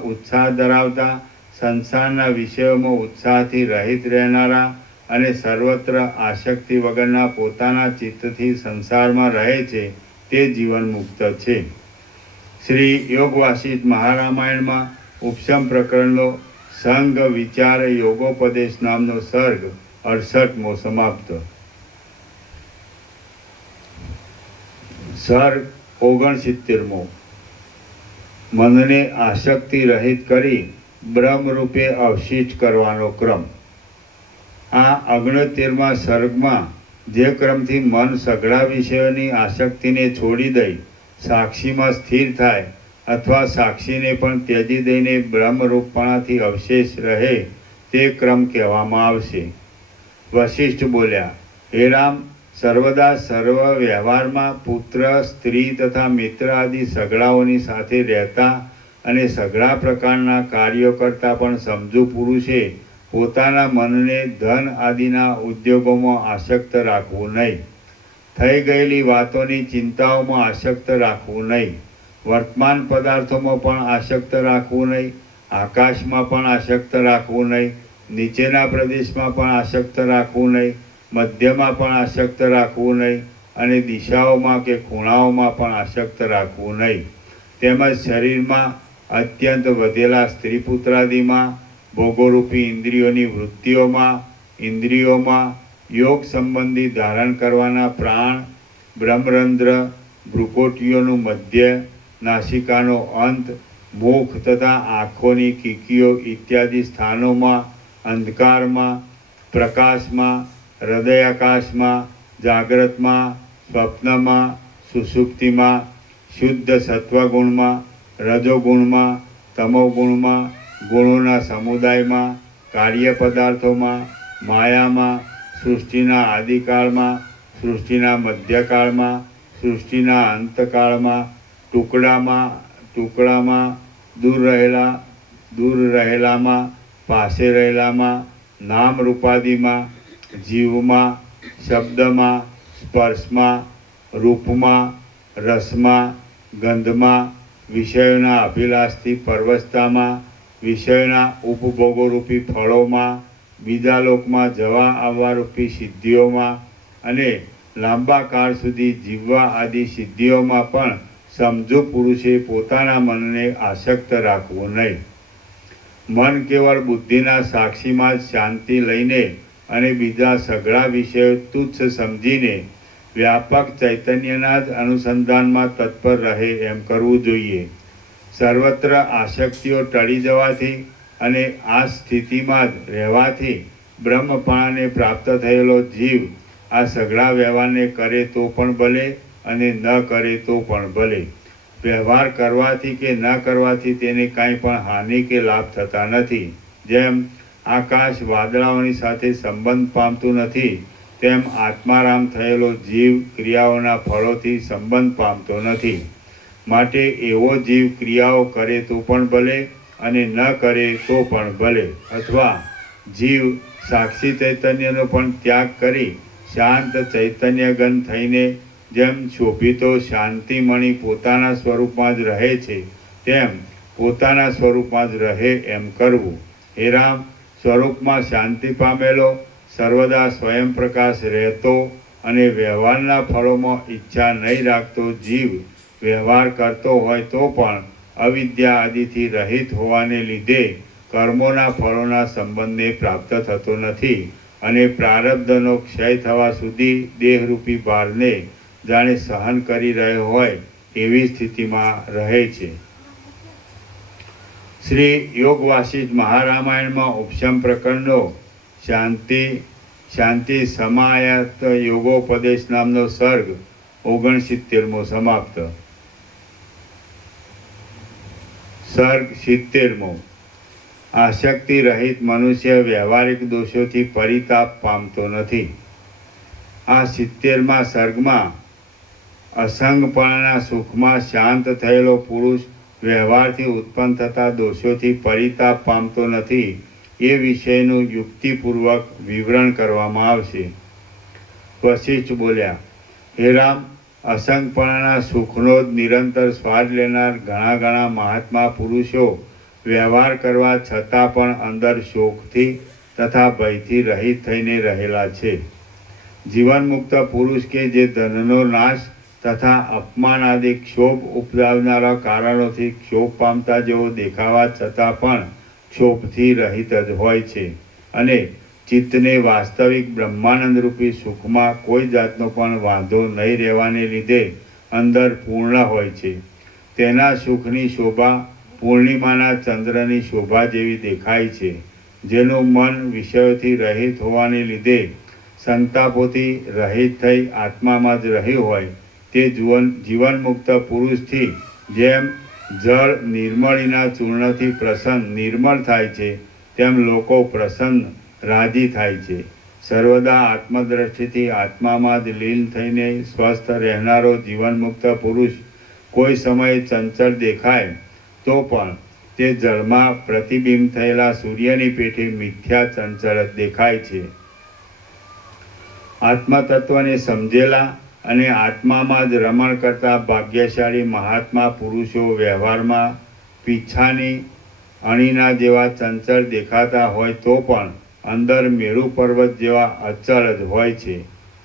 ઉત્સાહ ધરાવતા સંસારના વિષયોમાં ઉત્સાહથી રહિત રહેનારા અને સર્વત્ર આસક્તિ વગરના પોતાના ચિત્તથી સંસારમાં રહે છે, તે જીવન મુક્ત છે. શ્રી યોગ વાસિષ્ઠ મહારામાયણમાં ઉપશમ પ્રકરણનો સંગ વિચાર યોગોપદેશ નામનો સર્ગ 68મો સમાપ્ત. સર્ગ 69મો. મનને આસક્તિ રહિત કરી બ્રહ્મરૂપે અવશિષ્ટ કરવાનો ક્રમ. આ 69મા સર્ગમાં જે ક્રમથી મન સઘળા વિષયોની આસક્તિને છોડી દઈ સાક્ષીમાં સ્થિર થાય અથવા સાક્ષીને પણ ત્યજી દઈને બ્રહ્મરૂપણાથી અવશેષ રહે તે ક્રમ કહેવામાં આવશે. વશિષ્ઠ બોલ્યા, હે રામ, સર્વદા સર્વ વ્યવહારમાં પુત્ર, સ્ત્રી તથા મિત્ર આદિ સગડાઓની સાથે રહેતા અને સઘળા પ્રકારના કાર્યો કરતા પણ સમજુ પુરુષે પોતાના મનને ધન આદિના ઉદ્યોગોમાં આસક્ત રાખવું નહીં. થઈ ગયેલી વાતોની ચિંતાઓમાં આસક્ત રાખવું નહીં. વર્તમાન પદાર્થોમાં પણ આસક્ત રાખવું નહીં. આકાશમાં પણ આસક્ત રાખવું નહીં. નીચેના પ્રદેશમાં પણ આસક્ત રાખવું નહીં. મધ્યમાં પણ આસક્ત રાખવું નહીં. અને દિશાઓમાં કે ખૂણાઓમાં પણ આસક્ત રાખવું નહીં. તેમજ શરીરમાં અત્યંત વધેલા સ્ત્રી પુત્રાદિમાં, ભોગોરૂપી ઇન્દ્રિયોની વૃત્તિઓમાં, ઇન્દ્રિયોમાં, યોગ સંબંધી ધારણ કરવાના પ્રાણ, બ્રહ્મરંધ્ર, ભ્રુકોટીઓનું મધ્ય, નાસિકાનો અંત, મુખ તથા આંખોની કીકીઓ ઇત્યાદિ સ્થાનોમાં, અંધકારમાં, પ્રકાશમાં, હૃદયાકાશમાં, જાગ્રતમાં, સ્વપ્નમાં, સુષુપ્તિમાં, શુદ્ધ સત્વગુણમાં, રજોગુણમાં, તમોગુણમાં, ગુણોના સમુદાયમાં, કાર્ય પદાર્થોમાં, માયામાં, સૃષ્ટિના આદિકાળમાં, સૃષ્ટિના મધ્યકાળમાં, સૃષ્ટિના અંતકાળમાં, ટુકડામાં, દૂર રહેલામાં, પાસે રહેલામાં, નામ રૂપાદિમાં, જીવમાં, શબ્દમાં, સ્પર્શમાં, રૂપમાં, રસમાં, ગંધમાં, વિષયોના અભિલાષથી પરવશતામાં, વિષયોના ઉપભોગોરૂપી ફળોમાં, બીજા લોકમાં જવા આવવારૂપી સિદ્ધિઓમાં અને લાંબા કાળ સુધી જીવવા આદિ સિદ્ધિઓમાં પણ સમજુ પુરુષે પોતાના મનને આસક્ત રાખવું નહીં. મન કેવળ બુદ્ધિના સાક્ષીમાં જ શાંતિ લઈને અને બીજા સઘળા વિષયો તુચ્છ સમજીને વ્યાપક ચૈતન્યના જ અનુસંધાનમાં તત્પર રહે એમ કરવું જોઈએ. સર્વત્ર આસક્તિઓ ટળી જવાથી અને આ સ્થિતિમાં જ રહેવાથી બ્રહ્મપણાને પ્રાપ્ત થયેલો જીવ આ સઘળા વ્યવહારને કરે તો પણ ભલે અને ન કરે તો પણ ભલે. વ્યવહાર કરવાથી કે ન કરવાથી તેને કાંઈ પણ હાનિ કે લાભ થતા નથી. જેમ આકાશ વાદળાઓની સાથે સંબંધ પામતું નથી, તેમ આત્મારામ થયેલો જીવ ક્રિયાઓના ફળોથી સંબંધ પામતો નથી. માટે એવો જીવ ક્રિયાઓ કરે તો પણ ભલે અને ન કરે તો પણ ભલે, અથવા જીવ સાક્ષી ચૈતન્યનો પણ ત્યાગ કરી શાંત ચૈતન્યગન થઈને જેમ શોભિતો શાંતિમણી પોતાના સ્વરૂપમાં જ રહે છે તેમ પોતાના સ્વરૂપમાં જ રહે એમ કરવું. હે રામ, સ્વરૂપમાં શાંતિ પામેલો, સર્વદા સ્વયં પ્રકાશ રહેતો અને વ્યવહારના ફળોમાં ઈચ્છા નહીં રાખતો જીવ વ્યવહાર કરતો હોય તો પણ અવિદ્યા આદિથી રહિત હોવાને લીધે કર્મોના ફળોના સંબંધને પ્રાપ્ત થતો નથી અને પ્રારબ્ધનો ક્ષય થવા સુધી દેહરૂપી ભારને જાણે સહન કરી રહ્યો હોય એવી સ્થિતિમાં રહે છે. શ્રી યોગ વાસિષ્ઠ મહારામાયણમાં ઉપશમ પ્રકરણનો શાંતિ સમાયત યોગોપદેશ નામનો સર્ગ 69મો સમાપ્ત. સર્ગ 70મો. આસક્તિ રહિત મનુષ્ય વ્યવહારિક દોષોથી પરિતાપ પામતો નથી. આ 70મા સર્ગમાં અસંગપણાના સુખમાં શાંત થયેલો પુરુષ વ્યવહારથી ઉત્પન્ન થતા દોષોથી પરિતાપ પામતો નથી એ વિષયનું યુક્તિપૂર્વક વિવરણ કરવામાં આવશે. વશિષ્ઠ બોલ્યા, હે રામ, અસંગપણાના સુખનો જ નિરંતર સ્વાદ લેનાર ઘણા મહાત્મા પુરુષો વ્યવહાર કરવા છતાં પણ અંદર શોકથી તથા ભયથી રહિત થઈને રહેલા છે. જીવનમુક્ત પુરુષ કે જે ધનનો નાશ તથા અપમાન આદિ ક્ષોભ ઉપજાવનારા કારણોથી ક્ષોભ પામતા જેવો દેખાવા છતાં પણ ક્ષોભથી રહિત જ હોય છે અને ચિત્તને વાસ્તવિક બ્રહ્માનંદરૂપી સુખમાં કોઈ જાતનો પણ વાંધો નહીં રહેવાને લીધે અંદર પૂર્ણ હોય છે. તેના સુખની શોભા પૂર્ણિમાના ચંદ્રની શોભા જેવી દેખાય છે. જેનું મન વિષયોથી રહિત હોવાને લીધે સંતાપોથી રહિત થઈ આત્મામાં જ રહ્યું હોય તે જીવનમુક્ત પુરુષથી જેમ જળ નિર્મળીના ચૂર્ણથી પ્રસન્ન નિર્મળ થાય છે, તેમ લોકો પ્રસન્ન રાજી થાય છે. સર્વદા આત્મદ્રષ્ટિથી આત્મામાં જ લીન થઈને સ્વસ્થ રહેનારો જીવનમુક્ત પુરુષ કોઈ સમયે ચંચળ દેખાય તો પણ તે જળમાં પ્રતિબિંબ થયેલા સૂર્યની પેઠે મિથ્યા ચંચળ જ દેખાય છે. આત્મતત્વને સમજેલા અને આત્મામાં જ રમણ કરતા ભાગ્યશાળી મહાત્મા પુરુષો વ્યવહારમાં પીછાની અણીના જેવા ચંચળ દેખાતા હોય તો પણ અંદર મેરુ પર્વત જેવા અચળ જ હોય છે.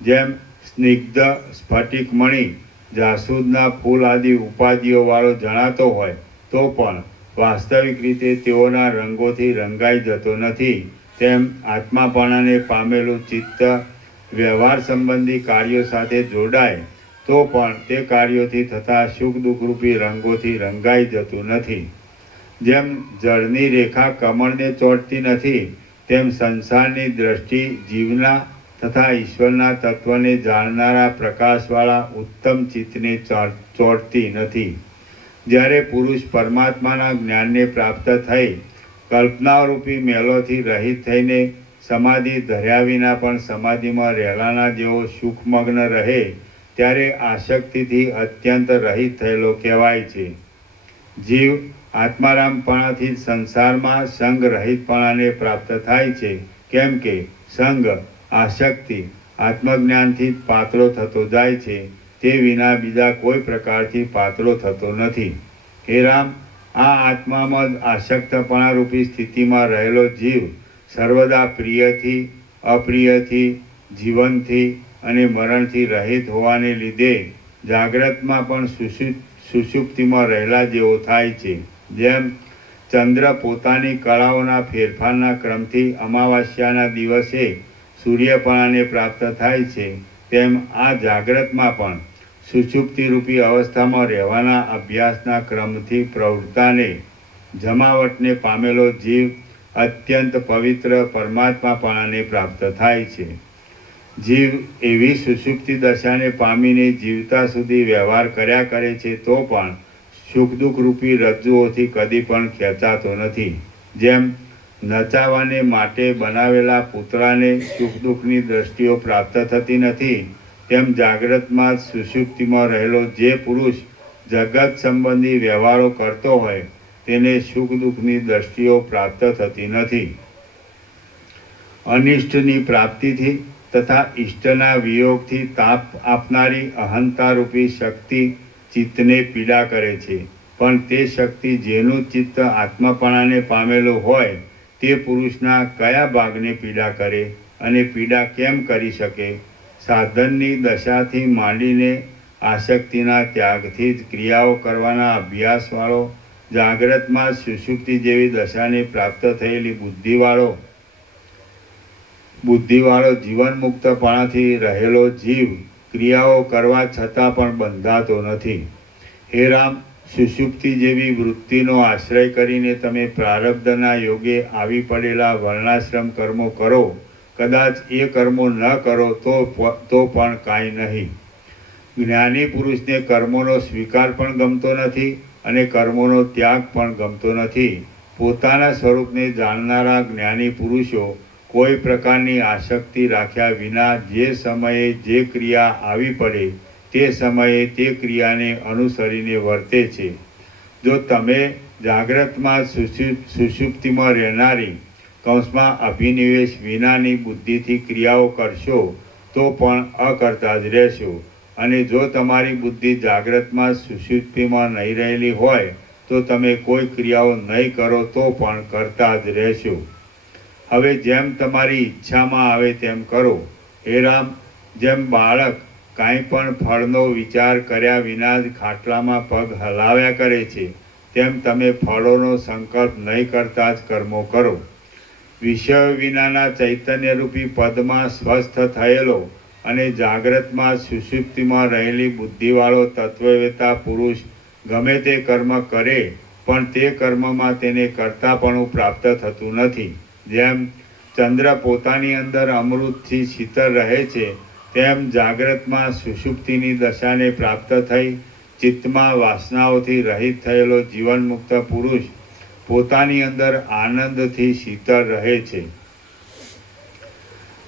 જેમ સ્નિગ્ધ સ્ફટિકમણી જાસૂદના ફૂલ આદિ ઉપાધિઓવાળો જણાતો હોય તો પણ વાસ્તવિક રીતે તેઓના રંગોથી રંગાઈ જતો નથી, તેમ આત્માપણાને પામેલું ચિત્ત વ્યવહાર સંબંધી કાર્યો સાથે જોડાય તો પણ તે કાર્યોથી થતા સુખ દુઃખરૂપી રંગોથી રંગાઈ જતું નથી. જેમ જળની રેખા કમળને ચોંટતી નથી, તેમ સંસારની દ્રષ્ટિ જીવના તથા ઈશ્વરના તત્વને જાણનારા પ્રકાશવાળા ઉત્તમ ચિત્તને ચોંટતી નથી. જ્યારે પુરુષ પરમાત્માના જ્ઞાનને પ્રાપ્ત થઈ કલ્પનારૂપી મેલોથી રહિત થઈને સમાધિ ધર્યા વિના પણ સમાધિમાં રહેલાના જેવો સુખમગ્ન રહે ત્યારે આસક્તિથી અત્યંત રહિત થયેલો કહેવાય છે. જીવ આત્મારામપણાથી સંસારમાં સંગ રહિતપણાને પ્રાપ્ત થાય છે, કેમ કે સંગ આસક્તિ આત્મજ્ઞાનથી જ પાતળો થતો જાય છે, તે વિના બીજા કોઈ પ્રકારથી પાતળો થતો નથી. હે રામ, આ આત્મામાં જ આસક્તપણારૂપી સ્થિતિમાં રહેલો જીવ સર્વદા પ્રિયથી અપ્રિયથી જીવનથી અને મરણથી રહિત હોવાને લીધે જાગ્રતમાં પણ સુષુપ્તિમાં રહેલા જેવો થાય છે. જેમ ચંદ્ર પોતાની કળાઓના ફેરફારના ક્રમથી અમાવાસ્યાના દિવસે સૂર્યપણાને પ્રાપ્ત થાય છે, તેમ આ જાગ્રતમાં પણ સુષુપ્તિરૂપી અવસ્થામાં રહેવાના અભ્યાસના ક્રમથી પ્રવૃત્તાને જમાવટને પામેલો જીવ અત્યંત પવિત્ર પરમાત્માપણાને પ્રાપ્ત થાય છે. જીવ એવી સુષુપ્તિ દશાને પામીને જીવતા સુધી વ્યવહાર કર્યા કરે છે તો પણ સુખ દુઃખરૂપી રજ્જુઓથી કદી પણ ખેંચાતો નથી. જેમ નચાવાને માટે બનાવેલા પૂતળાને સુખ દુઃખની દ્રષ્ટિઓ પ્રાપ્ત થતી નથી, તેમ જાગ્રતમાં સુષુપ્તિમાં રહેલો જે પુરુષ જગત સંબંધી વ્યવહારો કરતો હોય તેને સુખ દુઃખની દ્રષ્ટિઓ પ્રાપ્ત થતી નથી. અનિષ્ટની પ્રાપ્તિથી તથા ઈષ્ટના વિયોગથી તાપ આપનારી અહંતારૂપી શક્તિ ચિત્તને પીડા કરે છે, પણ તે શક્તિ જેનું ચિત્ત આત્મપણાને પામેલું હોય તે પુરુષના કયા ભાગને પીડા કરે અને પીડા કેમ કરી શકે? સાધનની દશાથી માંડીને આસક્તિના ત્યાગથી જ ક્રિયાઓ કરવાના અભ્યાસવાળો જાગ્રતમાં સુષુપ્તિ જેવી દશાને પ્રાપ્ત થયેલી બુદ્ધિવાળો જીવન મુક્તપણાથી રહેલો જીવ ક્રિયાઓ કરવા છતાં પણ બંધાતો નથી. હે રામ, સુષુપ્તિ જેવી વૃત્તિનો આશ્રય કરીને તમે પ્રારબ્ધના યોગે આવી પડેલા વર્ણાશ્રમ કર્મો કરો. કદાચ એ કર્મો ન કરો તો પણ કાંઈ નહીં. જ્ઞાની પુરુષને કર્મોનો સ્વીકાર પણ ગમતો નથી અને કર્મોનો ત્યાગ પણ ગમતો નથી. પોતાના સ્વરૂપને જાણનારા જ્ઞાની પુરુષો કોઈ પ્રકારની આસક્તિ રાખ્યા વિના જે સમયે જે ક્રિયા આવી પડે તે સમયે તે ક્રિયાને અનુસરીને વર્તે છે. જો તમે જાગ્રતમાં સુષુપ્તિમાં રહેનારી કૌંસમાં અભિનિવેશ વિનાની બુદ્ધિથી ક્રિયાઓ કરશો તો પણ અકર્તા જ રહેશો, અને જો તમારી બુદ્ધિ જાગ્રતમાં સુષુપ્તિમાં નહીં રહેલી હોય તો તમે કોઈ ક્રિયાઓ નહીં કરો તો પણ કરતા જ રહેશો. હવે જેમ તમારી ઈચ્છામાં આવે તેમ કરો. હે રામ, જેમ બાળક કાંઈ પણ ફળનો વિચાર કર્યા વિના જ ખાટલામાં પગ હલાવ્યા કરે છે, તેમ તમે ફળોનો સંકલ્પ નહીં કરતા જ કર્મો કરો. વિષયો વિનાના ચૈતન્યરૂપી પદમાં સ્વસ્થ થયેલો અને જાગ્રતમાં સુષુપ્તિમાં રહેલી બુદ્ધિવાળો તત્વવેતા પુરુષ ગમે તે કર્મ કરે પણ તે કર્મમાં તેને કર્તાપણું પ્રાપ્ત થતું નથી. જેમ ચંદ્ર પોતાની અંદર અમૃતથી શીતળ રહે છે, તેમ જાગ્રતમાં સુષુપ્તિની દશાને પ્રાપ્ત થઈ ચિત્તમાં વાસનાઓથી રહિત થયેલો જીવનમુક્ત પુરુષ પોતાની અંદર આનંદથી શીતળ રહે છે.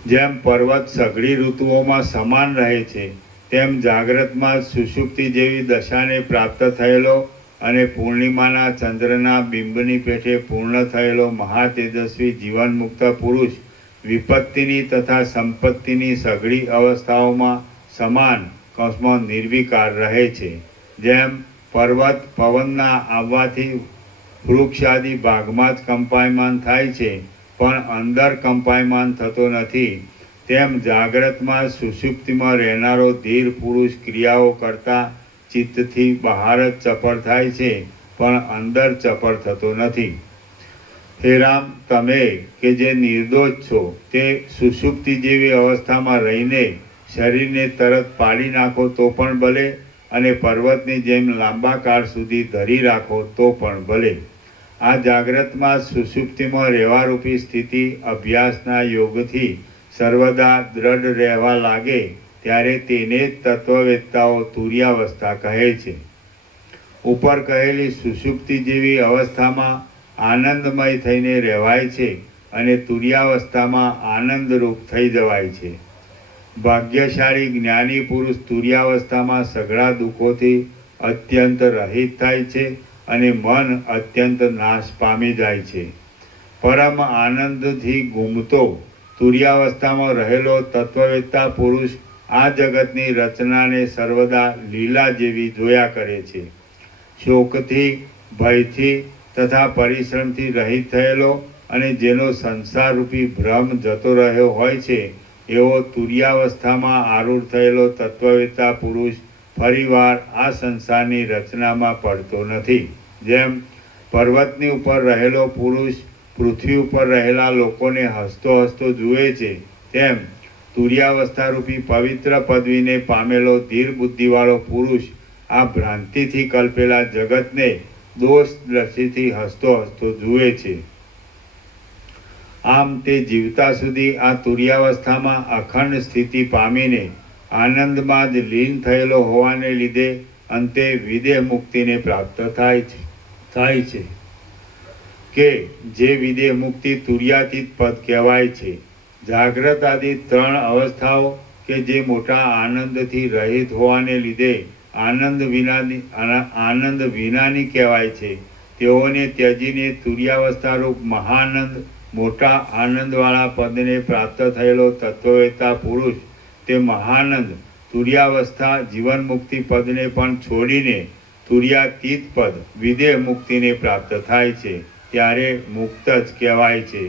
જેમ પર્વત સઘળી ઋતુઓમાં સમાન રહે છે, તેમ જાગ્રતમાં સુષુપ્તિ જેવી દશાને પ્રાપ્ત થયેલો અને પૂર્ણિમાના ચંદ્રના બિંબની પેઠે પૂર્ણ થયેલો મહાતેજસ્વી જીવનમુક્ત પુરુષ વિપત્તિની તથા સંપત્તિની સઘળી અવસ્થાઓમાં સમાન કૌંસમાં નિર્વિકાર રહે છે. જેમ પર્વત પવનના આવવાથી વૃક્ષાદિ ભાગમાં જ કંપાયમાન થાય છે, પણ અંદર કંપાયમાન થતો નથી, તેમ જાગ્રતમાં સુષુપ્તિમાં રહેનારો ધીર પુરુષ ક્રિયાઓ કરતા ચિત્તથી બહાર જ ચપળ થાય છે, પણ અંદર ચપળ થતો નથી. હે રામ, તમે કે જે નિર્દોષ છો તે સુષુપ્તિ જેવી અવસ્થામાં રહીને શરીરને તરત પાડી નાખો તો પણ ભલે, અને પર્વતની જેમ લાંબા કાળ સુધી ધરી રાખો તો પણ ભલે. આ જાગ્રતમાં સુષુપ્તિમાં રહેવારૂપી સ્થિતિ અભ્યાસના યોગથી સર્વદા દ્રઢ રહેવા લાગે ત્યારે તેને જ તત્વવેત્તાઓ તુર્યાવસ્થા કહે છે. ઉપર કહેલી સુષુપ્તિ જેવી અવસ્થામાં આનંદમય થઈને રહેવાય છે અને તુર્યાવસ્થામાં આનંદરૂપ થઈ જવાય છે. ભાગ્યશાળી જ્ઞાની પુરુષ તુર્યાવસ્થામાં સઘળા દુઃખોથી અત્યંત રહિત થાય છે અને મન અત્યંત નાશ પામી જાય છે. પરમ આનંદથી ઘૂમતો તુર્યાવસ્થામાં રહેલો તત્વવેત્તા પુરુષ આ જગતની રચનાને સર્વદા લીલા જેવી જોયા કરે છે. શોકથી, ભયથી તથા પરિશ્રમથી રહિત થયેલો અને જેનો સંસારરૂપી ભ્રમ જતો રહ્યો હોય છે, એવો તુર્યાવસ્થામાં આરૂઢ થયેલો તત્વવેત્તા પુરુષ ફરીવાર આ સંસારની રચનામાં પડતો નથી. જેમ પર્વતની ઉપર રહેલો પુરુષ પૃથ્વી ઉપર રહેલા લોકોને હસતો હસતો જુએ છે, તેમ તુર્યાવસ્થારૂપી પવિત્ર પદવીને પામેલો ધીર બુદ્ધિવાળો પુરુષ આ ભ્રાંતિથી કલ્પેલા જગતને દોષ દ્રષ્ટિથી હસતો હસતો જુએ છે. આમ તે જીવતા સુધી આ તુર્યાવસ્થામાં અખંડ સ્થિતિ પામીને આનંદમાં જ લીન થયેલો હોવાને લીધે અંતે વિદેહ મુક્તિને પ્રાપ્ત થાય છે કે જે વિદેહ મુક્તિ તુર્યાતીત પદ કહેવાય છે. જાગ્રત આદિ ત્રણ અવસ્થાઓ કે જે મોટા આનંદથી રહિત હોવાને લીધે આનંદ વિનાની કહેવાય છે, તેઓને ત્યજીને તુર્યાવસ્થારૂપ મહાનંદ મોટા આનંદવાળા પદને પ્રાપ્ત થયેલો તત્વવેત્તા પુરુષ તે મહાનંદ તુર્યાવસ્થા જીવન મુક્તિ પદને પણ છોડીને તુર્યાતીત પદ વિદેહ મુક્તિને પ્રાપ્ત થાય છે, ત્યારે મુક્ત જ કહેવાય છે.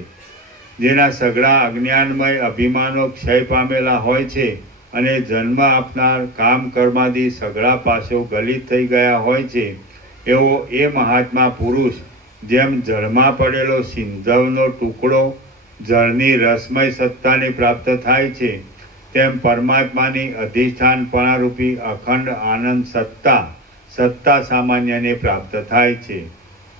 જેના સઘળા અજ્ઞાનમય અભિમાનો ક્ષય પામેલા હોય છે અને જન્મ આપનાર કામ કર્માદિ સઘળા પાસો ગલિત થઈ ગયા હોય છે, એવો એ મહાત્મા પુરુષ જેમ જળમાં પડેલો સિંધવનો ટુકડો જળની રસમય સત્તાને પ્રાપ્ત થાય છે, તેમ પરમાત્માની અધિષ્ઠાનપણારૂપી અખંડ આનંદ સત્તા સામાન્યને પ્રાપ્ત થાય છે.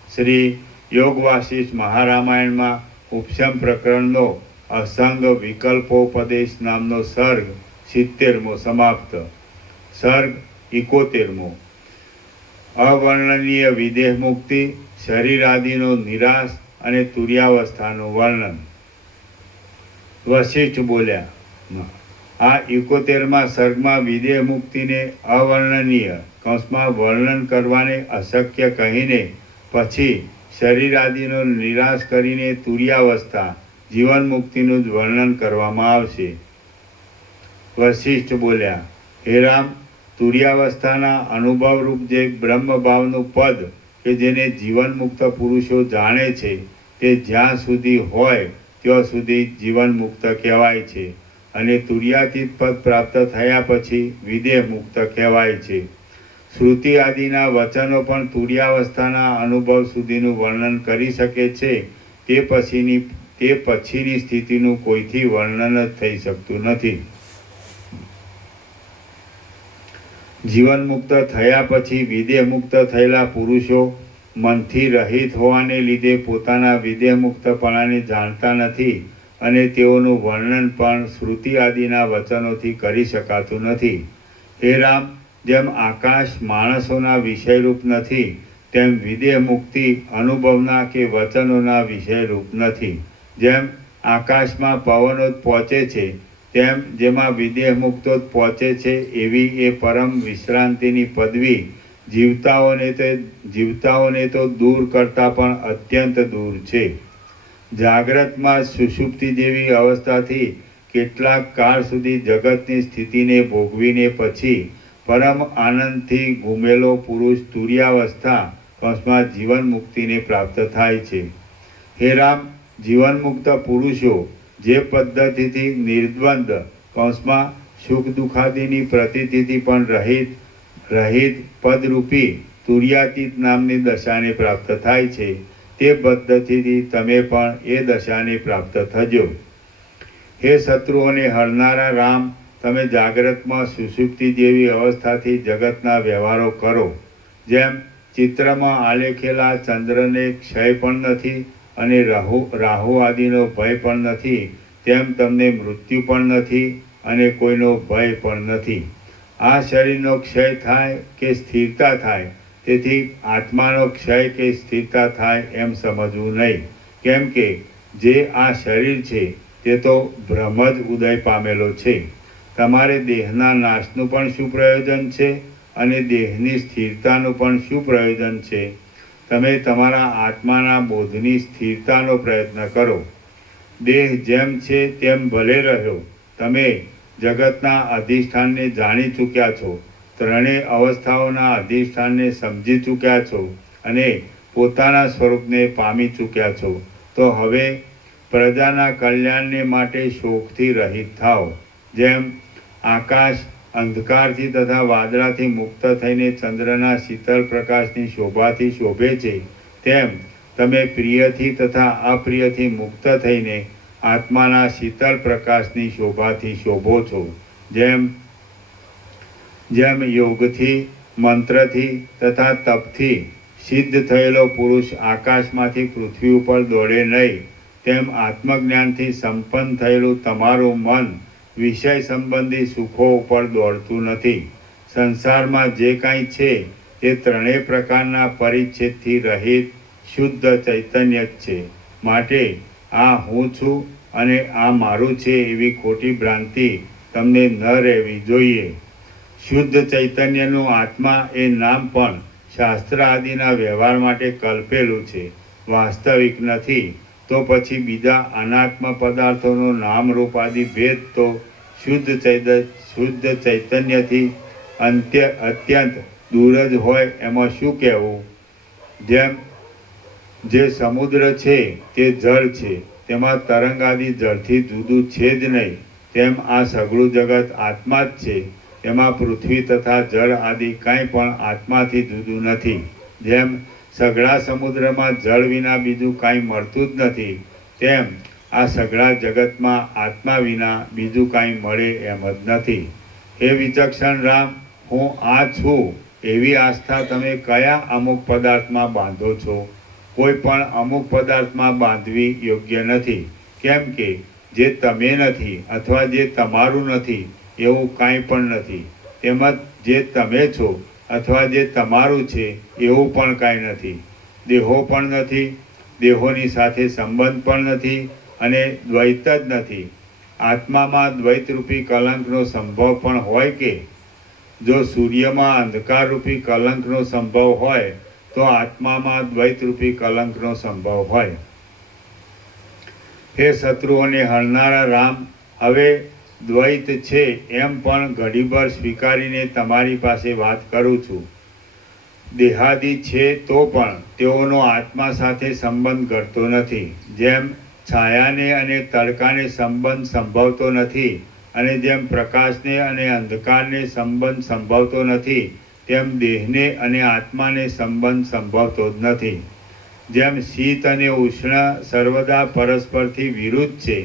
શ્રી યોગ વાસિષ્ઠ મહારામાયણમાં ઉપશમ પ્રકરણનો અસંગ વિકલ્પોપદેશ નામનો સર્ગ 70મો સમાપ્ત. સર્ગ 71મો. અવર્ણનીય વિદેહ મુક્તિ, શરીર આદિનો નિરાશ અને તુર્યાવસ્થાનું વર્ણન. વશિષ્ઠ બોલ્યા, આ 71મા સર્ગમાં વિદેહ મુક્તિને અવર્ણનીય કૌંસમાં વર્ણન કરવાને અશક્ય કહીને પછી શરીર આદિનો નિરાશ કરીને તુર્યાવસ્થા જીવન મુક્તિનું જ વર્ણન કરવામાં આવશે. વશિષ્ઠ બોલ્યા, હે રામ, તુર્યાવસ્થાના અનુભવરૂપ જે બ્રહ્મભાવનું પદ કે જેને જીવન મુક્ત પુરુષો જાણે છે, તે જ્યાં સુધી હોય ત્યાં સુધી જીવન મુક્ત કહેવાય છે અને તુર્યાતીત પદ પ્રાપ્ત થયા પછી વિદેહ મુક્ત કહેવાય છે. શ્રુતિ આદિના વચનો પણ તુર્યાવસ્થાના અનુભવ સુધીનું વર્ણન કરી શકે છે, તે પછીની સ્થિતિનું કોઈથી વર્ણન જ થઈ શકતું નથી. જીવન મુક્ત થયા પછી વિદેહ મુક્ત થયેલા પુરુષો મનથી રહિત હોવાને લીધે પોતાના વિદેહ મુક્તપણાને જાણતા નથી અને તેઓનું વર્ણન પણ શ્રુતિ આદિના વચનોથી કરી શકાતું નથી. હે રામ, જેમ આકાશ માણસોના વિષયરૂપ નથી, તેમ વિદેહ મુક્તિ અનુભવના કે વચનોના વિષયરૂપ નથી. જેમ આકાશમાં પવનો જ પહોંચે છે, તેમ જેમાં વિદેહ મુક્તો જ પહોંચે છે, એવી એ પરમ વિશ્રાંતિની પદવી જીવતાઓને તો દૂર કરતાં પણ અત્યંત દૂર છે. જાગ્રતમાં સુષુપ્તિ જેવી અવસ્થાથી કેટલાક કાળ સુધી જગતની સ્થિતિને ભોગવીને પછી પરમ આનંદથી ઘૂમેલો પુરુષ તુર્યાવસ્થા જીવન મુક્તિને પ્રાપ્ત થાય છે. હે રામ, જીવનમુક્ત પુરુષો જે પદ્ધતિથી નિર્દ્વંદ સુખ દુઃખાદિની પ્રતીતિથી પણ રહિત પદરૂપી તુર્યાતીત નામની દશાને પ્રાપ્ત થાય છે, તે પદ્ધતિથી તમે પણ એ દશાને પ્રાપ્ત થજો. હે શત્રુઓને હરનારા રામ, તમે જાગ્રતમાં સુષુપ્તિ જેવી અવસ્થાથી જગતના વ્યવહારો કરો. જેમ ચિત્રમાં આલેખેલા ચંદ્રને ક્ષય પણ નથી અને રાહુ આદિનો ભય પણ નથી, તેમ તમને મૃત્યુ પણ નથી અને કોઈનો ભય પણ નથી. આ શરીરનો ક્ષય થાય કે સ્થિરતા થાય, તેથી આત્માનો ક્ષય કે સ્થિરતા થાય એમ સમજવું નહીં. કેમ કે જે આ શરીર છે તે તો ભ્રમ જ ઉદય પામેલો છે. તમારે દેહના નાશનું પણ શું પ્રયોજન છે અને દેહની સ્થિરતાનું પણ શું પ્રયોજન છે? તમે તમારા આત્માના બોધની સ્થિરતાનો પ્રયત્ન કરો. દેહ જેમ છે તેમ ભલે રહ્યો. તમે જગતના અધિષ્ઠાનને જાણી ચૂક્યા છો, ત્રણેય અવસ્થાઓના અધિષ્ઠાનને સમજી ચૂક્યા છો અને પોતાના સ્વરૂપને પામી ચૂક્યા છો. તો હવે પ્રજાના કલ્યાણને માટે શોકથી રહિત થાઓ. જેમ આકાશ અંધકારથી તથા વાદળાથી મુક્ત થઈને ચંદ્રના શીતળ પ્રકાશની શોભાથી શોભે છે, તેમ તમે પ્રિયથી તથા અપ્રિયથી મુક્ત થઈને આત્માના શીતળ પ્રકાશની શોભાથી શોભો છો. જેમ યોગથી, મંત્રથી તથા તપથી સિદ્ધ થયેલો પુરુષ આકાશમાંથી પૃથ્વી ઉપર દોડે નહીં, તેમ આત્મજ્ઞાનથી સંપન્ન થયેલું તમારું મન વિષય સંબંધી સુખો ઉપર દોડતું નથી. સંસારમાં જે કાંઈ છે તે ત્રણેય પ્રકારના પરિચ્છેદથી રહિત શુદ્ધ ચૈતન્ય જ છે. માટે આ હું છું અને આ મારું છે એવી ખોટી ભ્રાંતિ તમને ન રહેવી જોઈએ. શુદ્ધ ચૈતન્યનું આત્મા એ નામ પણ શાસ્ત્ર આદિના વ્યવહાર માટે કલ્પેલું છે, વાસ્તવિક નથી. તો પછી બીજા અનાત્મ પદાર્થોનો નામ રૂપ આદિ ભેદ તો શુદ્ધ ચૈતન્યથી અત્યંત દૂર જ હોય એમાં શું કહેવું? જેમ જે સમુદ્ર છે તે જળ છે, તેમાં તરંગ આદિ જળથી જુદું છે જ નહીં, તેમ આ સઘળું જગત આત્મા જ છે. એમાં પૃથ્વી તથા જળ આદિ કાંઈ પણ આત્માથી જુદું નથી. જેમ સઘળા સમુદ્રમાં જળ વિના બીજું કાંઈ મળતું જ નથી, તેમ આ સઘળા જગતમાં આત્મા વિના બીજું કાંઈ મળે એમ જ નથી. હે વિચક્ષણ રામ, હું આ છું એવી આસ્થા તમે કયા અમુક પદાર્થમાં બાંધો છો? કોઈ પણ અમુક પદાર્થમાં બાંધવી યોગ્ય નથી. કેમ કે જે તમે નથી અથવા જે તમારું નથી એવું કાંઈ પણ નથી. તેમજ જે તમે છો અથવા જે તમારું છે એવું પણ કાંઈ નથી. દેહો પણ નથી, દેહોની સાથે સંબંધ પણ નથી અને દ્વૈત જ નથી. આત્મામાં દ્વૈતરૂપી કલંકનો સંભવ પણ હોય કે? જો સૂર્યમાં અંધકારરૂપી કલંકનો સંભવ હોય તો આત્મામાં દ્વૈતરૂપી કલંકનો સંભવ હોય. હે શત્રુઓને હરનારા રામ, હવે દ્વૈત છે એમ પણ ઘડીભર સ્વીકારીને તમારી પાસે વાત કરું છું. દેહાદિ છે તો પણ તેઓનો આત્મા સાથે સંબંધ ઘટતો નથી. જેમ છાયાને અને તડકાને સંબંધ સંભવતો નથી અને જેમ પ્રકાશને અને અંધકારને સંબંધ સંભવતો નથી, તેમ દેહને અને આત્માને સંબંધ સંભવતો જ નથી. જેમ શીત અને ઉષ્ણ સર્વદા પરસ્પરથી વિરુદ્ધ છે,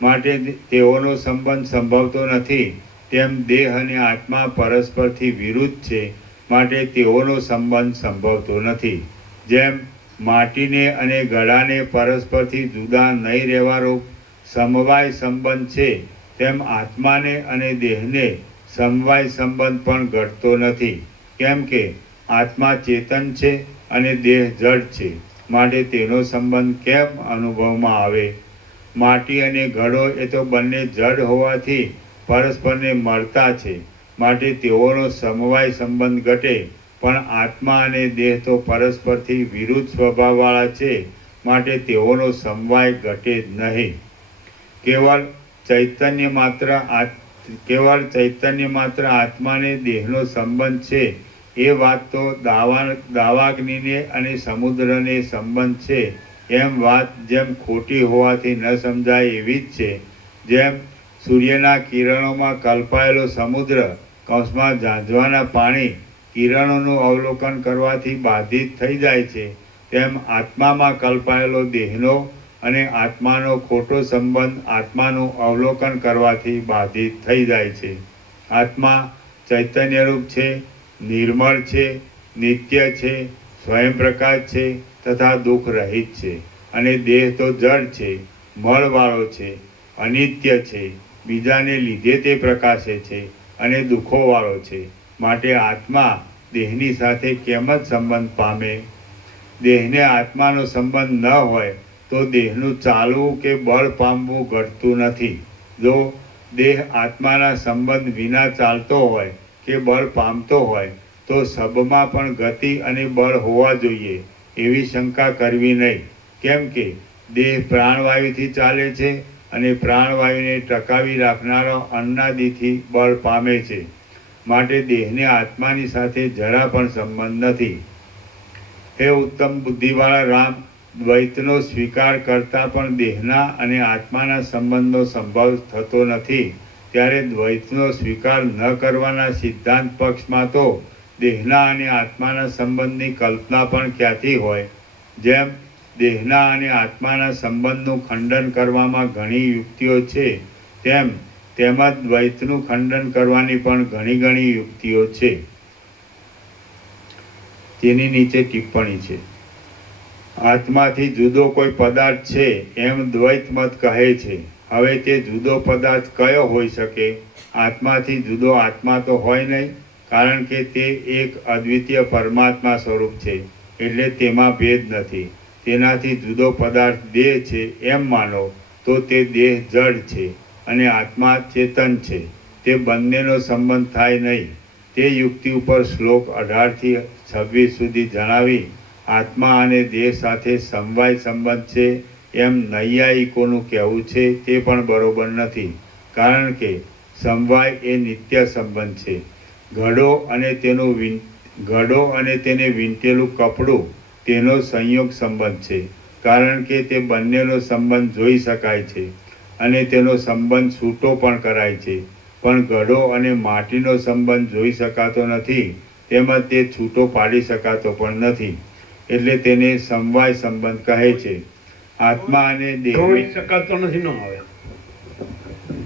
માટે તેઓનો સંબંધ સંભવતો નથી, તેમ દેહ અને આત્મા પરસ્પરથી વિરુદ્ધ છે, માટે તેઓનો સંબંધ સંભવતો નથી. જેમ માટીને અને ઘડાને પરસ્પરથી જુદા નહીં રહેવાનો સમવાય સંબંધ છે, તેમ આત્માને અને દેહને સમવાય સંબંધ પણ ઘટતો નથી. કેમ કે આત્મા ચેતન છે અને દેહ જડ છે, માટે તેનો સંબંધ કેમ અનુભવમાં આવે? માટી અને ઘડો એ તો બંને જડ હોવાથી પરસ્પરને મળતા છે, માટે તેઓનો સમવાય સંબંધ ઘટે. પણ આત્મા અને દેહ તો પરસ્પરથી વિરુદ્ધ સ્વભાવવાળા છે, માટે તેઓનો સમવાય ઘટે જ નહીં. કેવળ ચૈતન્ય માત્ર આત્માને દેહનો સંબંધ છે, એ વાત તો દાવાગ્નિને અને સમુદ્રને સંબંધ છે એમ વાત જેમ ખોટી હોવાથી ન સમજાય એવી જ છે. જેમ સૂર્યના કિરણોમાં કલ્પાયેલો સમુદ્ર કૌંસમાં ઝાંઝવાના પાણી કિરણોનું અવલોકન કરવાથી બાધિત થઈ જાય છે, તેમ આત્મામાં કલ્પાયેલો દેહનો અને આત્માનો ખોટો સંબંધ આત્માનું અવલોકન કરવાથી બાધિત થઈ જાય છે. આત્મા ચૈતન્યરૂપ છે, નિર્મળ છે, નિત્ય છે, સ્વયંપ્રકાશ છે તથા દુઃખ રહિત છે. અને દેહ તો જડ છે, મળવાળો છે, અનિત્ય છે, બીજાને લીધે તે પ્રકાશે છે અને દુઃખોવાળો છે. માટે આત્મા દેહની સાથે કેમ જ સંબંધ પામે? દેહને આત્માનો સંબંધ ન હોય તો દેહનું ચાલવું કે બળ પામવું ઘટતું નથી. જો દેહ આત્માના સંબંધ વિના ચાલતો હોય કે બળ પામતો હોય તો સબમાં પણ ગતિ અને બળ હોવા જોઈએ એવી શંકા કરવી નહીં. કેમ કે દેહ પ્રાણવાયુથી ચાલે છે અને પ્રાણવાયુને ટકાવી રાખનારો અન્નાદિથી બળ પામે છે. માટે દેહને આત્માની સાથે જરા પણ સંબંધ નથી. હે ઉત્તમ બુદ્ધિવાળા રામ, દ્વૈતનો સ્વીકાર કરતા પણ દેહના અને આત્માના સંબંધનો સંભવ થતો નથી, ત્યારે દ્વૈતનો સ્વીકાર ન કરવાના સિદ્ધાંત પક્ષમાં તો દેહના અને આત્માના સંબંધની કલ્પના પણ ક્યાંથી હોય? જેમ દેહના અને આત્માના સંબંધનું ખંડન કરવામાં ઘણી યુક્તિઓ છે, તેમજ દ્વૈતનું ખંડન કરવાની પણ ઘણી યુક્તિઓ છે. તેની નીચે ટિપ્પણી છે. આત્માથી જુદો કોઈ પદાર્થ છે એમ દ્વૈત મત કહે છે. હવે તે જુદો પદાર્થ કયો હોઈ શકે? આત્માથી જુદો આત્મા તો હોય નહીં, કારણ કે તે એક અદ્વિતીય પરમાત્મા સ્વરૂપ છે, એટલે તેમાં ભેદ નથી. તેનાથી જુદો પદાર્થ દેહ છે એમ માનો તો તે દેહ જડ છે અને આત્મા ચેતન છે, તે બંનેનો સંબંધ થાય નહીં. તે યુક્તિ ઉપર શ્લોક 18 થી 26 સુધી જણાવી આત્મા અને દેહ સાથે સમવાય સંબંધ છે એમ નૈયાયિકોનું કહેવું છે તે પણ બરોબર નથી, કારણ કે સમવાય એ નિત્ય સંબંધ છે. ઘડો અને તેને વીંટેલું કપડું તેનો સંયોગ સંબંધ છે, કારણ કે તે બંનેનો સંબંધ જોઈ શકાય છે અને તેનો સંબંધ છૂટો પણ કરાય છે. પણ ઘડો અને માટીનો સંબંધ જોઈ શકાતો નથી, તેમજ તે છૂટો પાડી શકાતો પણ નથી, એટલે તેને સમવાય સંબંધ કહે છે. આત્મા અને દેહ જોડી શકાતો નથી, ન આવે.